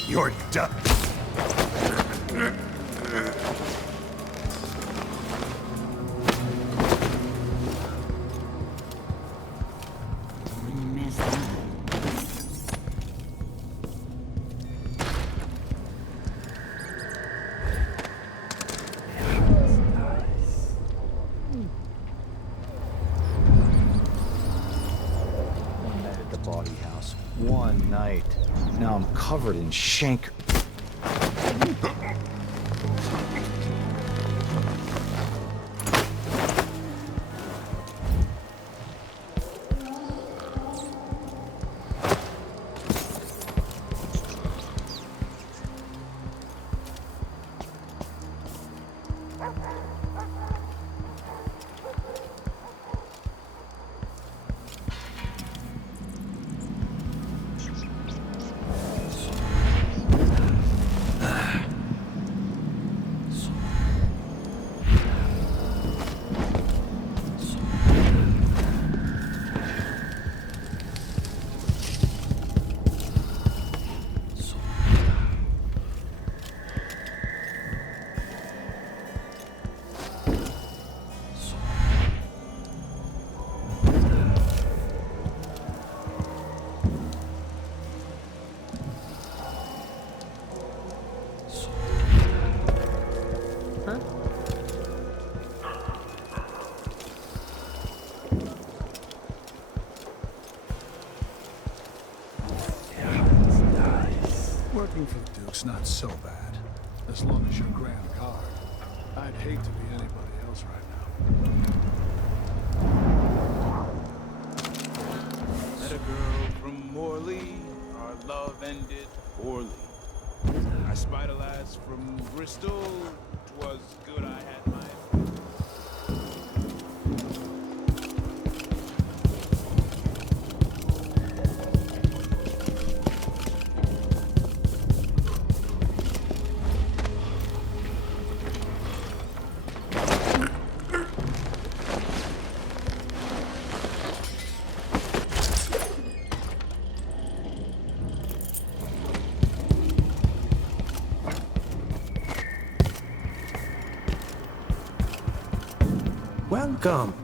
You're done. One night at the body house. One night. Now I'm covered in shank. Working for the Duke's not so bad, as long as you're Grand Guard. I'd hate to be anybody else right now. love ended poorly. I spied a lass from Bristol. 'Twas good I had my...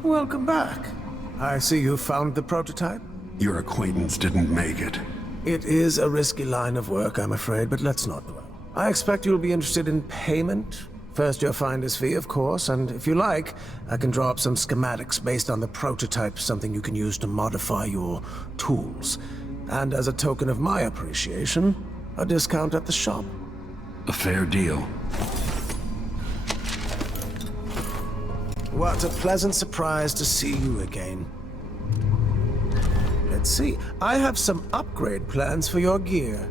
Welcome back. I see you found the prototype. Your acquaintance didn't make it. It is a risky line of work, I'm afraid, but let's not dwell. I expect you'll be interested in payment. First your finder's fee, of course, and if you like, I can draw up some schematics based on the prototype, something you can use to modify your tools. And as a token of my appreciation, a discount at the shop. A fair deal. What a pleasant surprise to see you again. Let's see. I have some upgrade plans for your gear.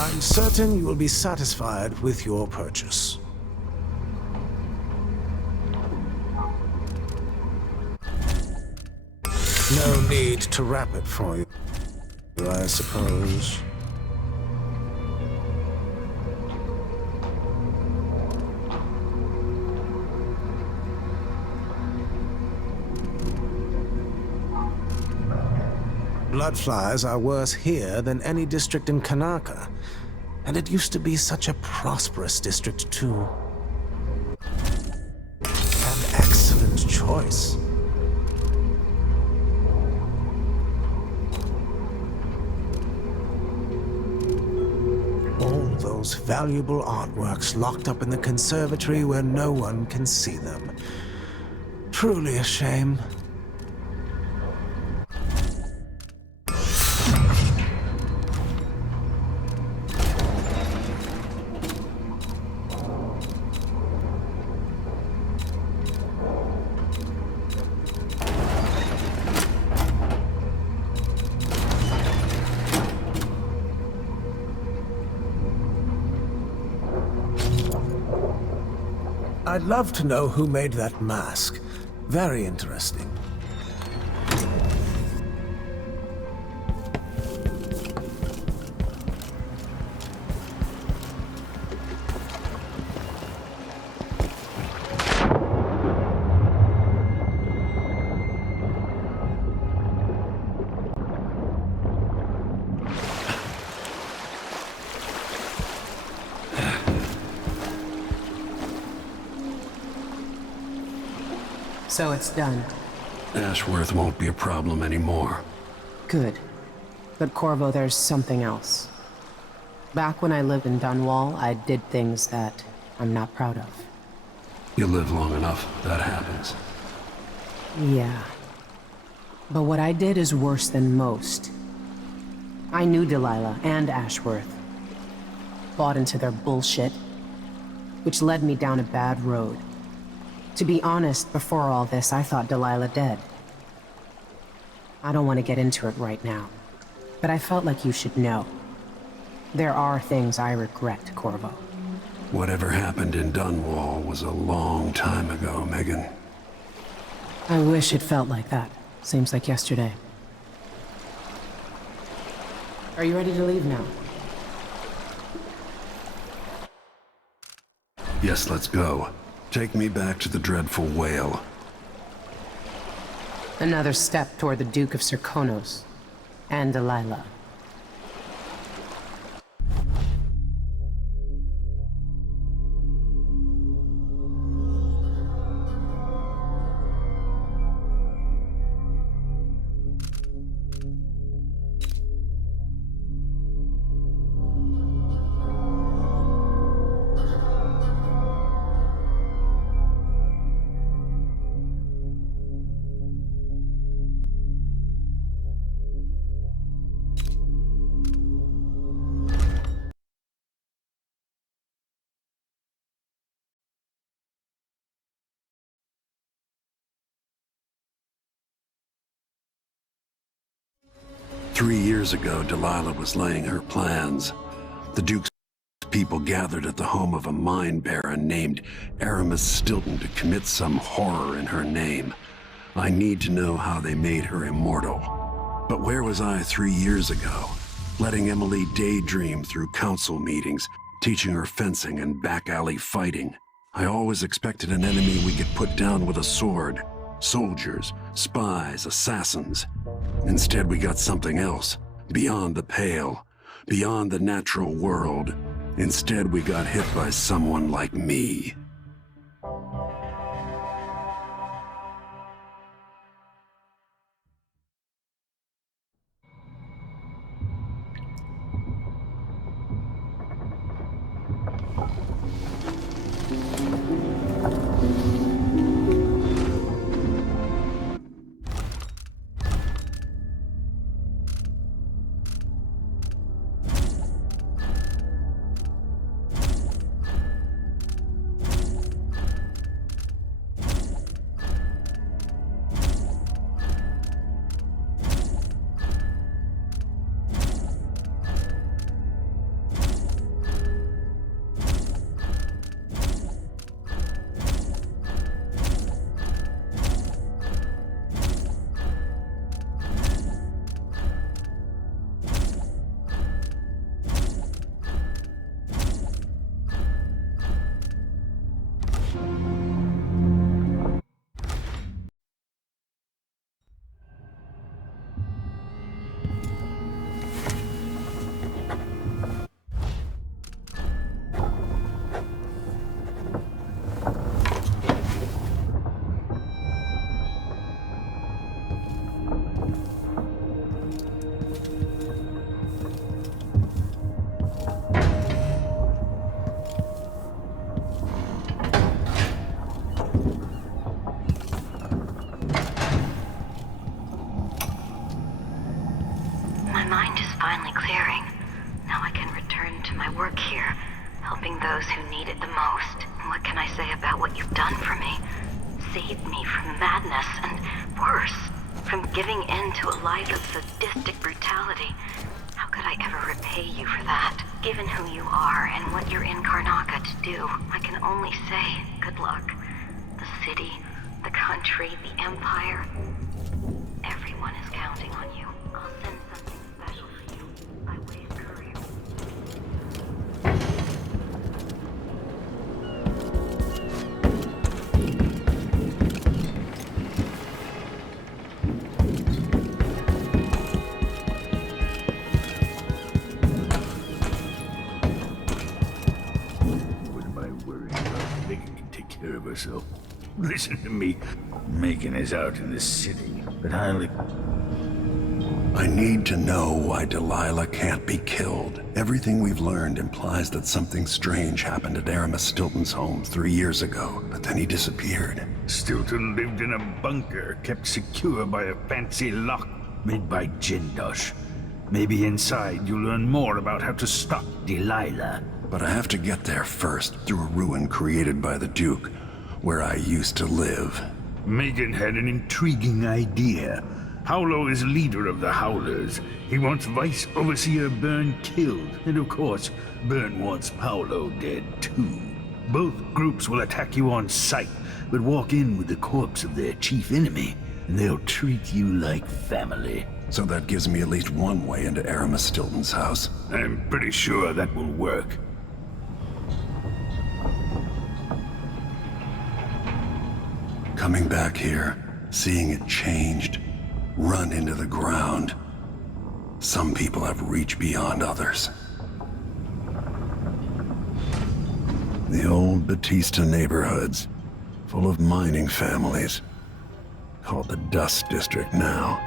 I'm certain you will be satisfied with your purchase. No need to wrap it for you, I suppose. Bloodflies are worse here than any district in Kanaka. And it used to be such a prosperous district, too. An excellent choice. All those valuable artworks locked up in the conservatory where no one can see them. Truly a shame. I'd love to know who made that mask. Very interesting. So it's done. Ashworth won't be a problem anymore. Good. But Corvo, there's something else. Back when I lived in Dunwall, I did things that I'm not proud of. You live long enough, that happens. Yeah. But what I did is worse than most. I knew Delilah and Ashworth. Bought into their bullshit, which led me down a bad road. To be honest, before all this, I thought Delilah dead. I don't want to get into it right now, but I felt like you should know. There are things I regret, Corvo. Whatever happened in Dunwall was a long time ago, Megan. I wish it felt like that. Seems like yesterday. Are you ready to leave now? Yes, let's go. Take me back to the dreadful whale. Another step toward the Duke of Serkonos and Delilah. 3 years ago, Delilah was laying her plans. The Duke's people gathered at the home of a mine baron named Aramis Stilton to commit some horror in her name. I need to know how they made her immortal. But where was I 3 years ago? Letting Emily daydream through council meetings, teaching her fencing and back-alley fighting. I always expected an enemy we could put down with a sword. Soldiers, spies, assassins. Instead, we got something else, beyond the pale, beyond the natural world. Instead, we got hit by someone like me. My mind is finally clearing. Now I can return to my work here, helping those who need it the most. What can I say about what you've done for me? Saved me from madness and worse, from giving in to a life of sadistic brutality. How could I ever repay you for that? Given who you are and what you're in Karnaca to do, I can only say good luck. The city, the country, the empire, everyone is counting on you. I'll send something special for you by way of courier. What am I worried about? Megan can take care of herself. Listen to me. Megan is out in the city, but I need to know why Delilah can't be killed. Everything we've learned implies that something strange happened at Aramis Stilton's home 3 years ago, but then he disappeared. Stilton lived in a bunker, kept secure by a fancy lock made by Jindosh. Maybe inside you'll learn more about how to stop Delilah. But I have to get there first, through a ruin created by the Duke, where I used to live. Megan had an intriguing idea. Paolo is leader of the Howlers. He wants Vice Overseer Byrne killed, and of course, Byrne wants Paolo dead too. Both groups will attack you on sight, but walk in with the corpse of their chief enemy, and they'll treat you like family. So that gives me at least one way into Aramis Stilton's house. I'm pretty sure that will work. Coming back here, seeing it changed, run into the ground. Some people have reached beyond others. The old Batista neighborhoods, full of mining families, called the Dust District now.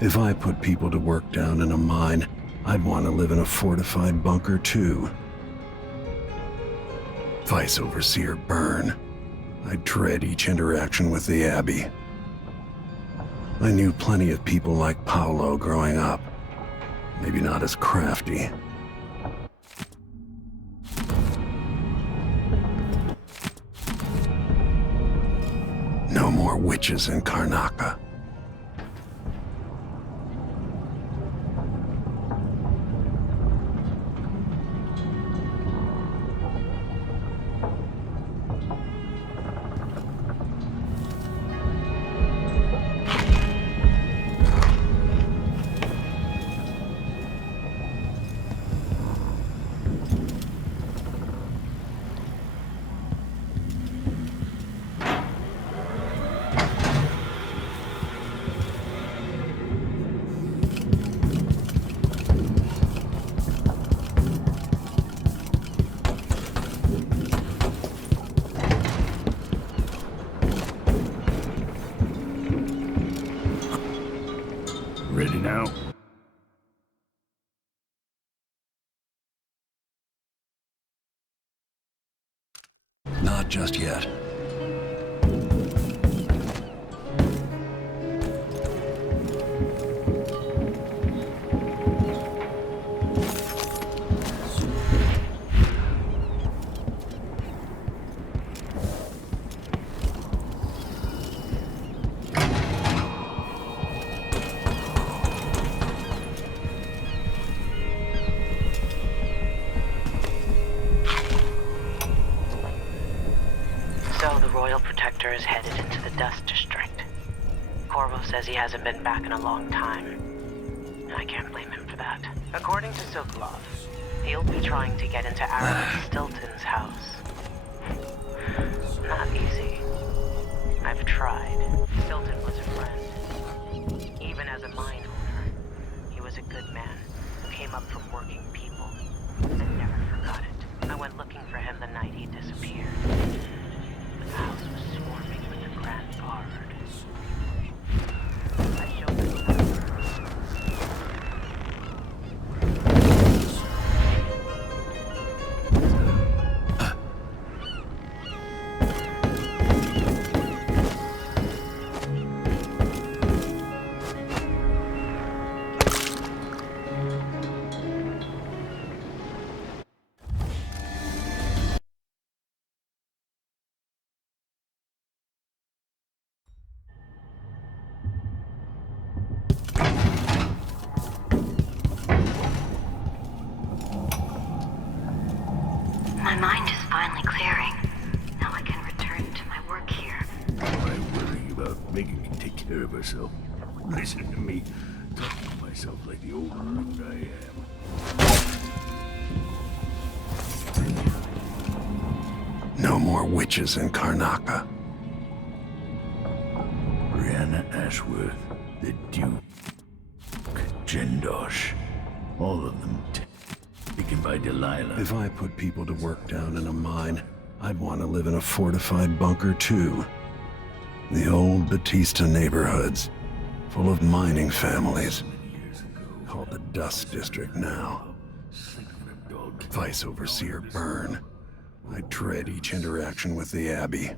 If I put people to work down in a mine, I'd want to live in a fortified bunker too. Vice Overseer Byrne. I dread each interaction with the Abbey. I knew plenty of people like Paolo growing up. Maybe not as crafty. No more witches in Karnaca. Ready now? Not just yet. So the Royal Protector is headed into the Dust District. Corvo says he hasn't been back in a long time. And I can't blame him for that. According to Sokolov, he'll be trying to get into Aramis Stilton's house. Not easy. I've tried. Stilton was a friend. Even as a mine owner, he was a good man who came up from working people and never forgot it. I went looking for him the night he disappeared. The house was swarming with the Grand Guard. I showed them the My mind is finally clearing. Now I can return to my work here. Why worry about making me take care of herself? Listen to me, talking to myself like the old loot I am. No more witches in Karnaca. Brianna Ashworth, the Duke, Jindosh, all of them taken by Delilah. If I put people to work down in a mine, I'd want to live in a fortified bunker too. The old Batista neighborhoods, full of mining families, called the Dust District now. Vice Overseer Byrne. I dread each interaction with the Abbey.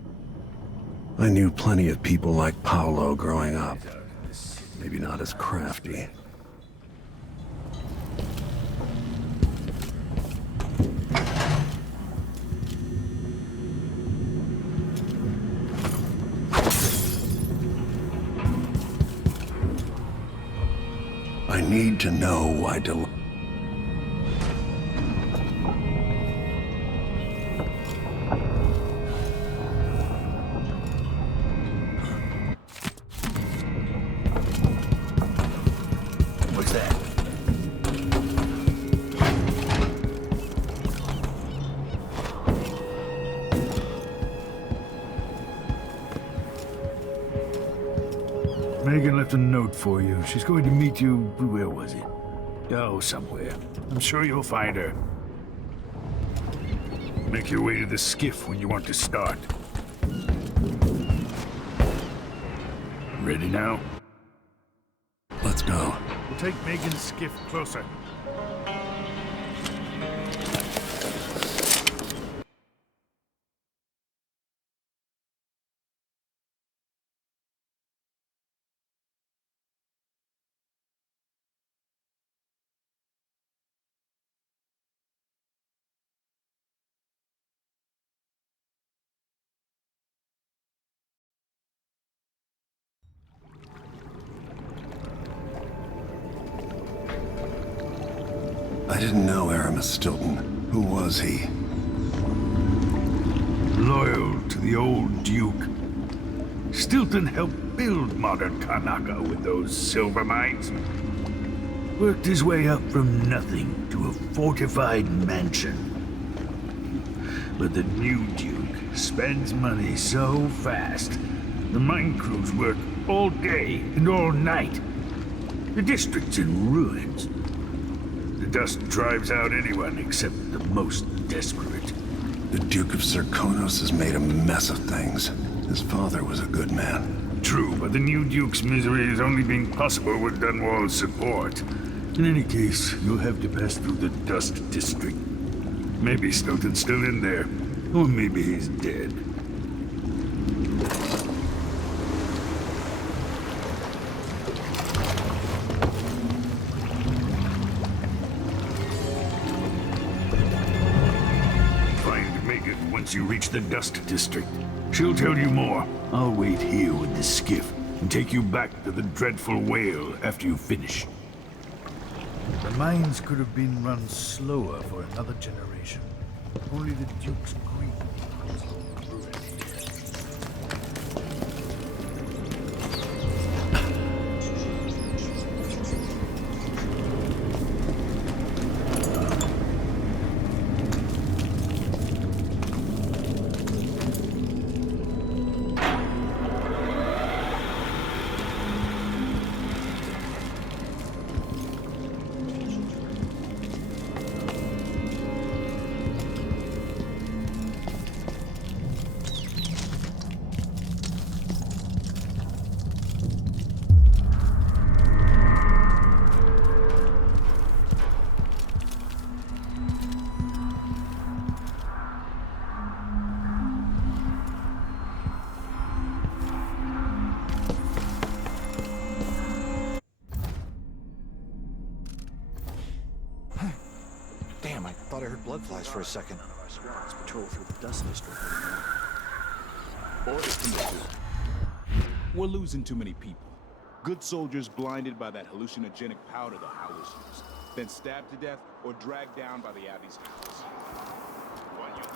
I knew plenty of people like Paolo growing up. Maybe not as crafty. I need to know why What's that? Megan left a note for you. She's going to meet you, where was it? Oh, somewhere. I'm sure you'll find her. Make your way to the skiff when you want to start. Ready now? Let's go. We'll take Megan's skiff closer. I didn't know Aramis Stilton. Who was he? Loyal to the old Duke. Stilton helped build modern Karnaca with those silver mines. Worked his way up from nothing to a fortified mansion. But the new Duke spends money so fast, the mine crews work all day and all night. The district's in ruins. The dust drives out anyone except the most desperate. The Duke of Zirconos has made a mess of things. His father was a good man. true, but the new Duke's misery has only been possible with Dunwall's support. In any case, you'll have to pass through the Dust District. Maybe Stilton's still in there, or maybe he's dead. Once you reach the Dust District, she'll tell you more. I'll wait here with the skiff and take you back to the dreadful whale after you finish. The mines could have been run slower for another generation. Only the Duke's greed was over it. Damn, I thought I heard blood flies for a second. None of our squads patrol through the Dust District. Orders from the Duke. We're losing too many people. Good soldiers blinded by that hallucinogenic powder the Howlers use, then stabbed to death or dragged down by the Abbey's hounds. One young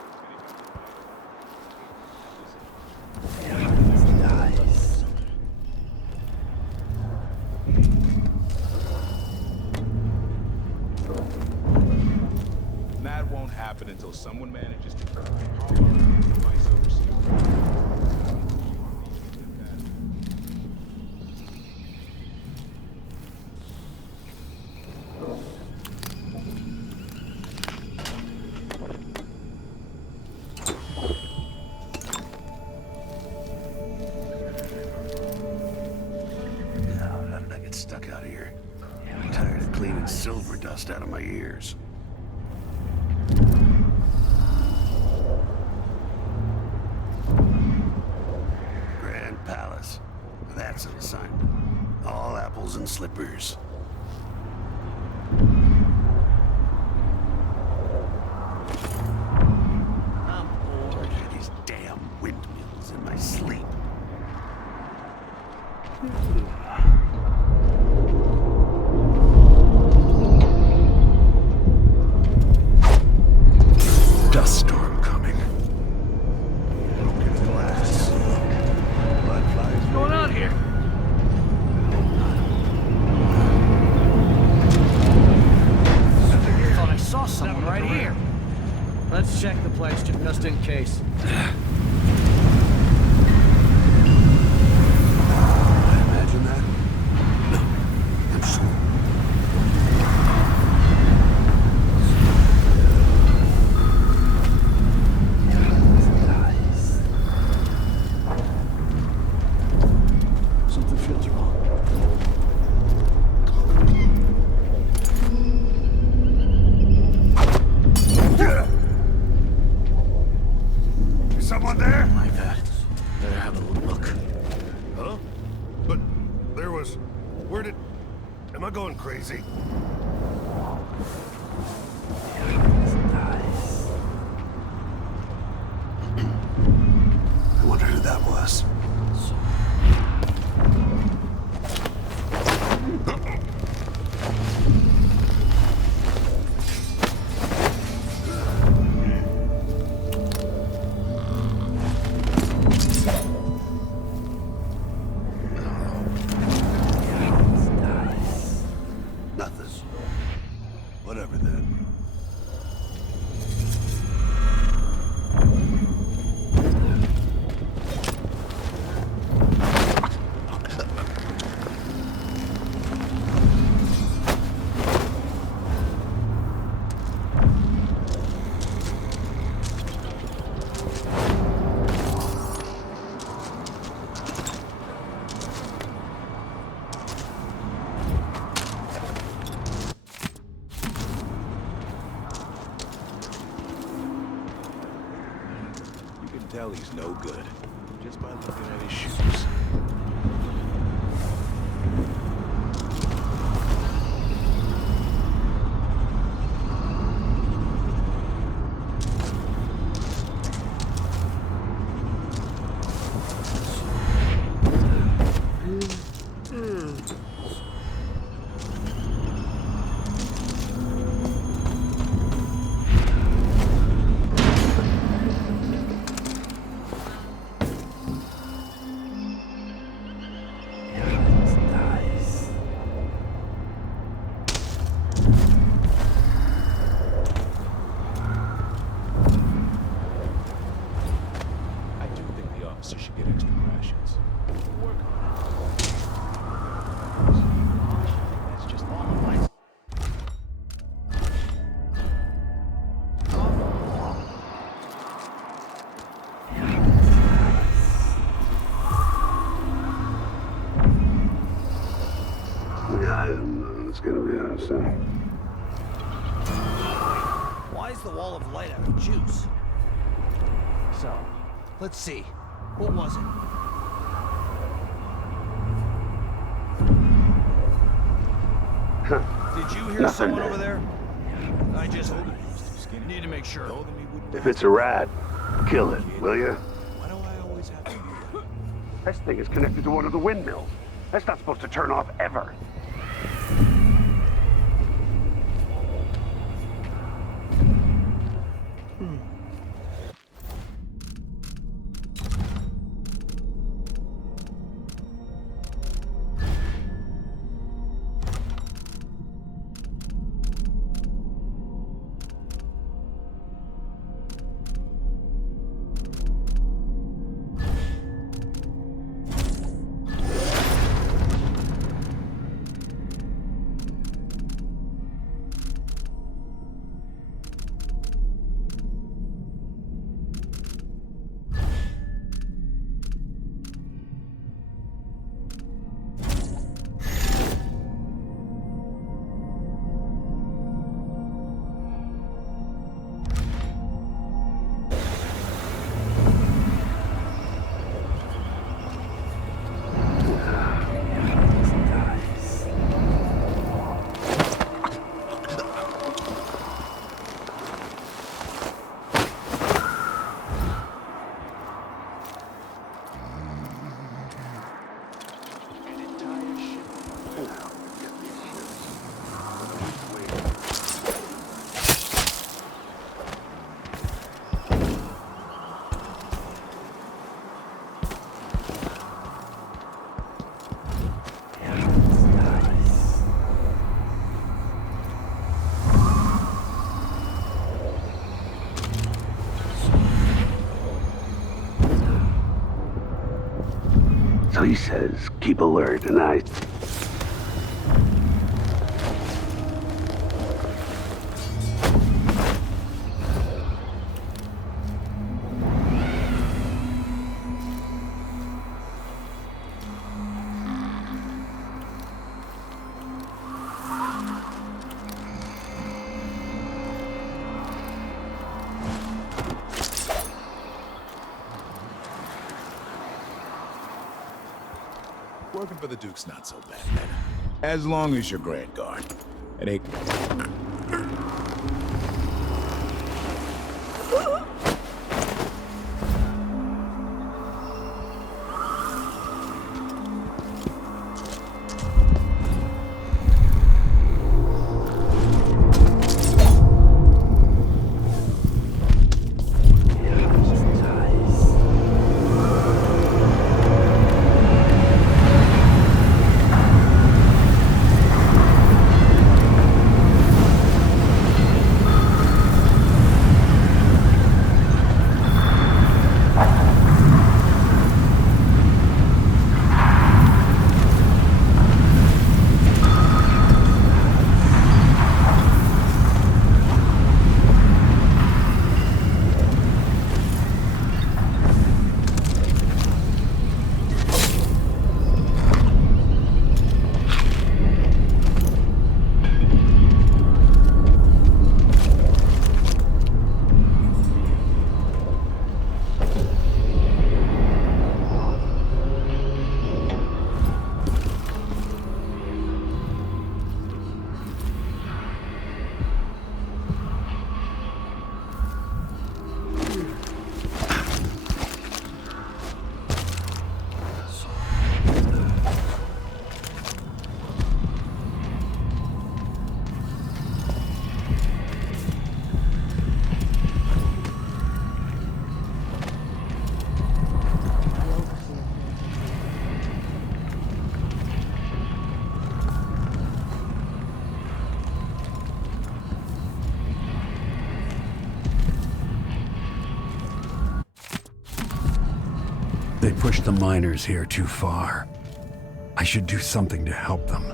That won't happen until someone manages to turn the device overseas. How did I get stuck out here? I'm tired of cleaning silver dust out of my ears. Grand Palace. That's an assignment. All apples and slippers. I'm bored of these damn windmills in my sleep. Dust storm coming. Broken glass. Blood flies. What's going on here? I thought I saw someone right here. Let's check the place just in case. Imagine that? No, I'm sure. Something feels wrong. Is someone there? Like that. Better have a look. Huh? But there was... Where did... Am I going crazy? I wonder who that was. Nothing. Whatever then. tell he's no good, just by looking at his shoes. It's gonna be awesome. Why is the wall of light out of juice? So, let's see. What was it? Did you hear someone over there? I just need to make sure. If it's a rat, kill it, will you? This thing is connected to one of the windmills. That's not supposed to turn off ever. So he says, keep alert, and I... Working for the Duke's not so bad, man. As long as you're Grand Guard. It ain't... pushed the miners here too far. I should do something to help them.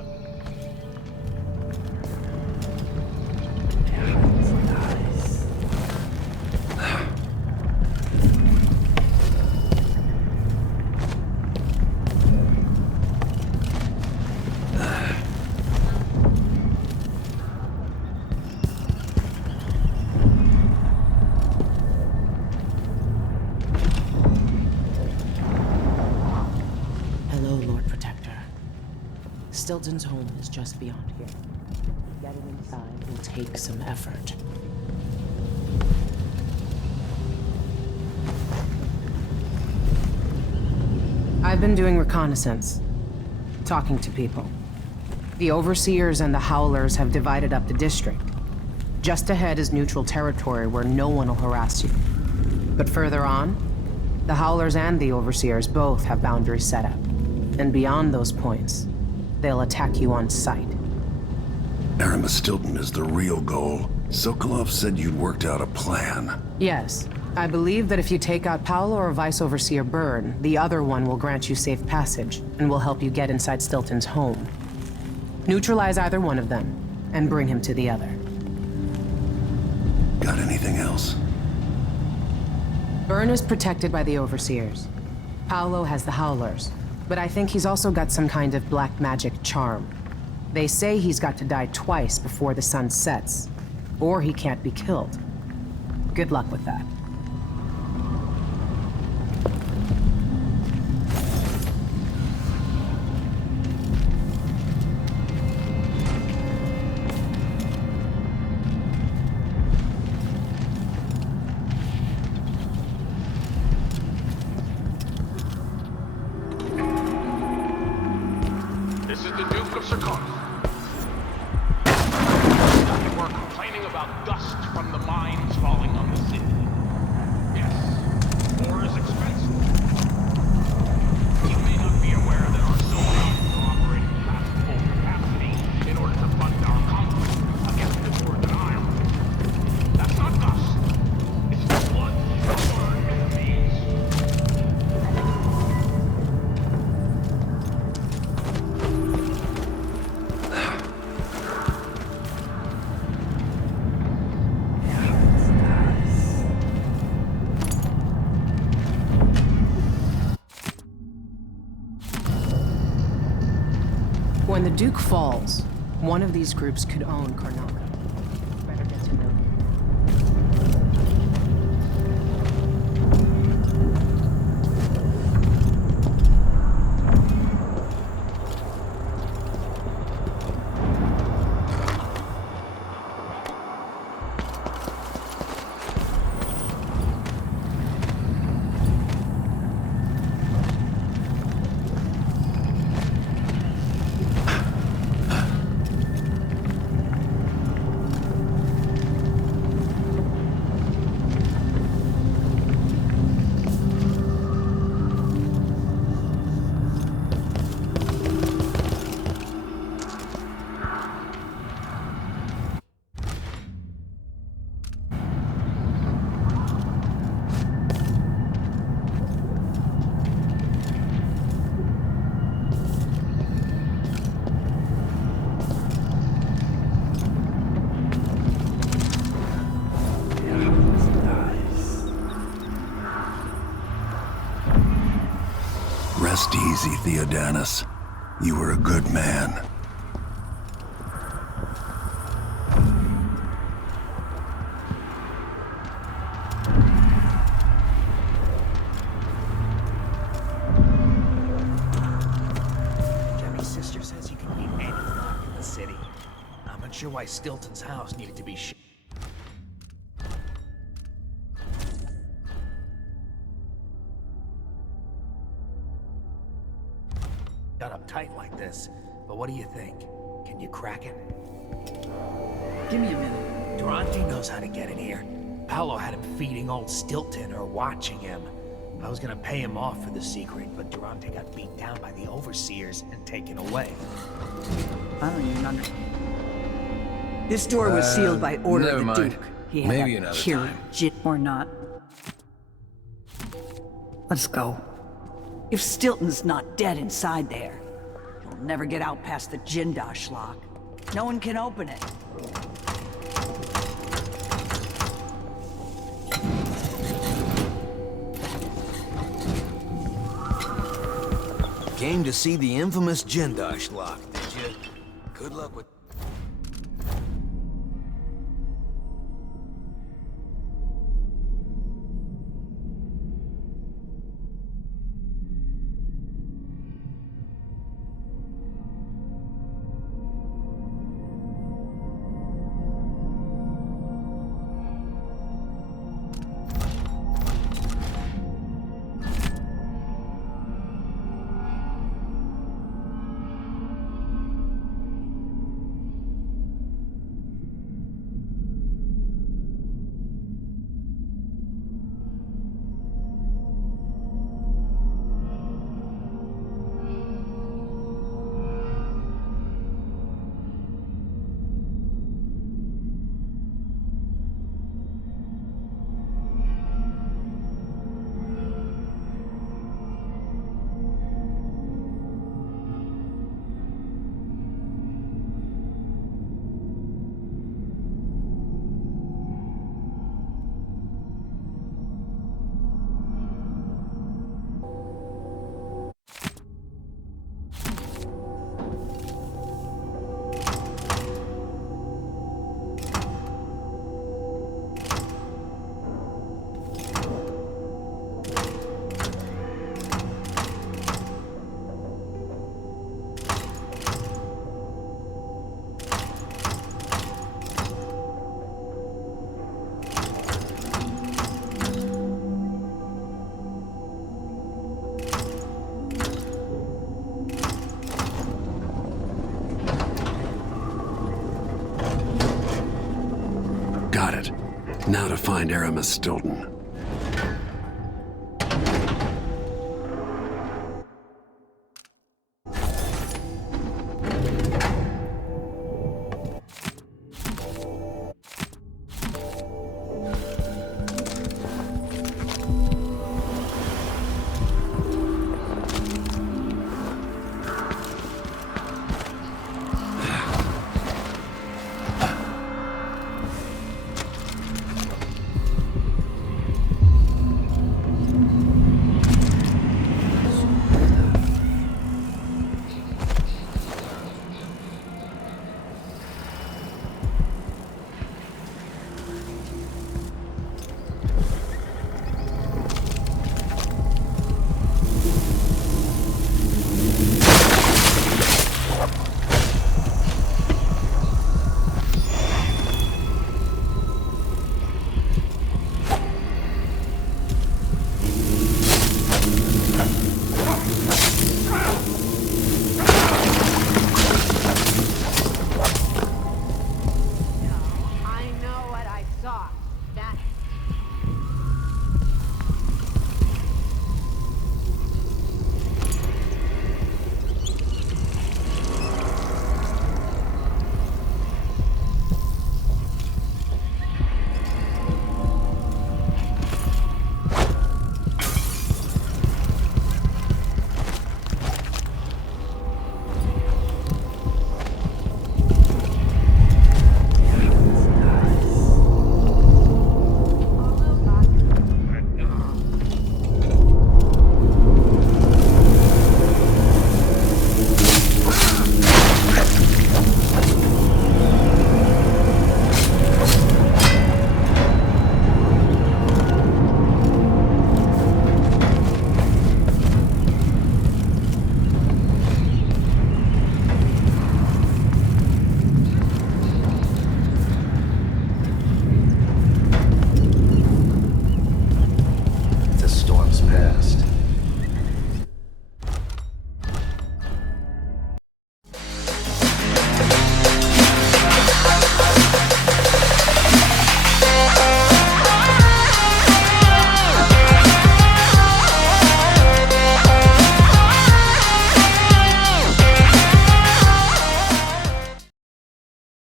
Hello, Lord Protector. Stilton's home is just beyond here. Getting inside will take some effort. I've been doing reconnaissance, talking to people. The Overseers and the Howlers have divided up the district. Just ahead is neutral territory where no one will harass you. But further on, the Howlers and the Overseers both have boundaries set up. And beyond those points, they'll attack you on sight. Aramis Stilton is the real goal. Sokolov said you'd worked out a plan. Yes. I believe that if you take out Paolo or Vice Overseer Byrne, the other one will grant you safe passage, and will help you get inside Stilton's home. Neutralize either one of them, and bring him to the other. Got anything else? Byrne is protected by the Overseers. Paolo has the Howlers, but I think he's also got some kind of black magic charm. They say he's got to die twice before the sun sets, or he can't be killed. Good luck with that. This is the Duke of Circon. We're complaining about dust from the mines falling on the city. Yes, war is expensive. You may not be aware that our soldiers are operating past full capacity in order to fund our conflict against the Northern Island. That's not dust. It's the blood of our enemies. When the Duke falls, one of these groups could own Karnaca. Better get to know them. Rest easy, Theodanis. You were a good man. Jemmy's sister says you can beat any lock in the city. I'm not sure why Stilton's house needed to be got uptight like this, but what do you think? Can you crack it? Give me a minute. Durante knows how to get in here. Paolo had him feeding old Stilton or watching him. I was gonna pay him off for the secret, but Durante got beat down by the Overseers and taken away. I don't even understand. This door was sealed by order of the never mind. Duke. He had Maybe that another cure, time. jit or not. Let's go. If Stilton's not dead inside there, he'll never get out past the Jindosh lock. No one can open it. Came to see the infamous Jindosh lock, did you? Good luck with... Got it. Now to find Aramis Stilton.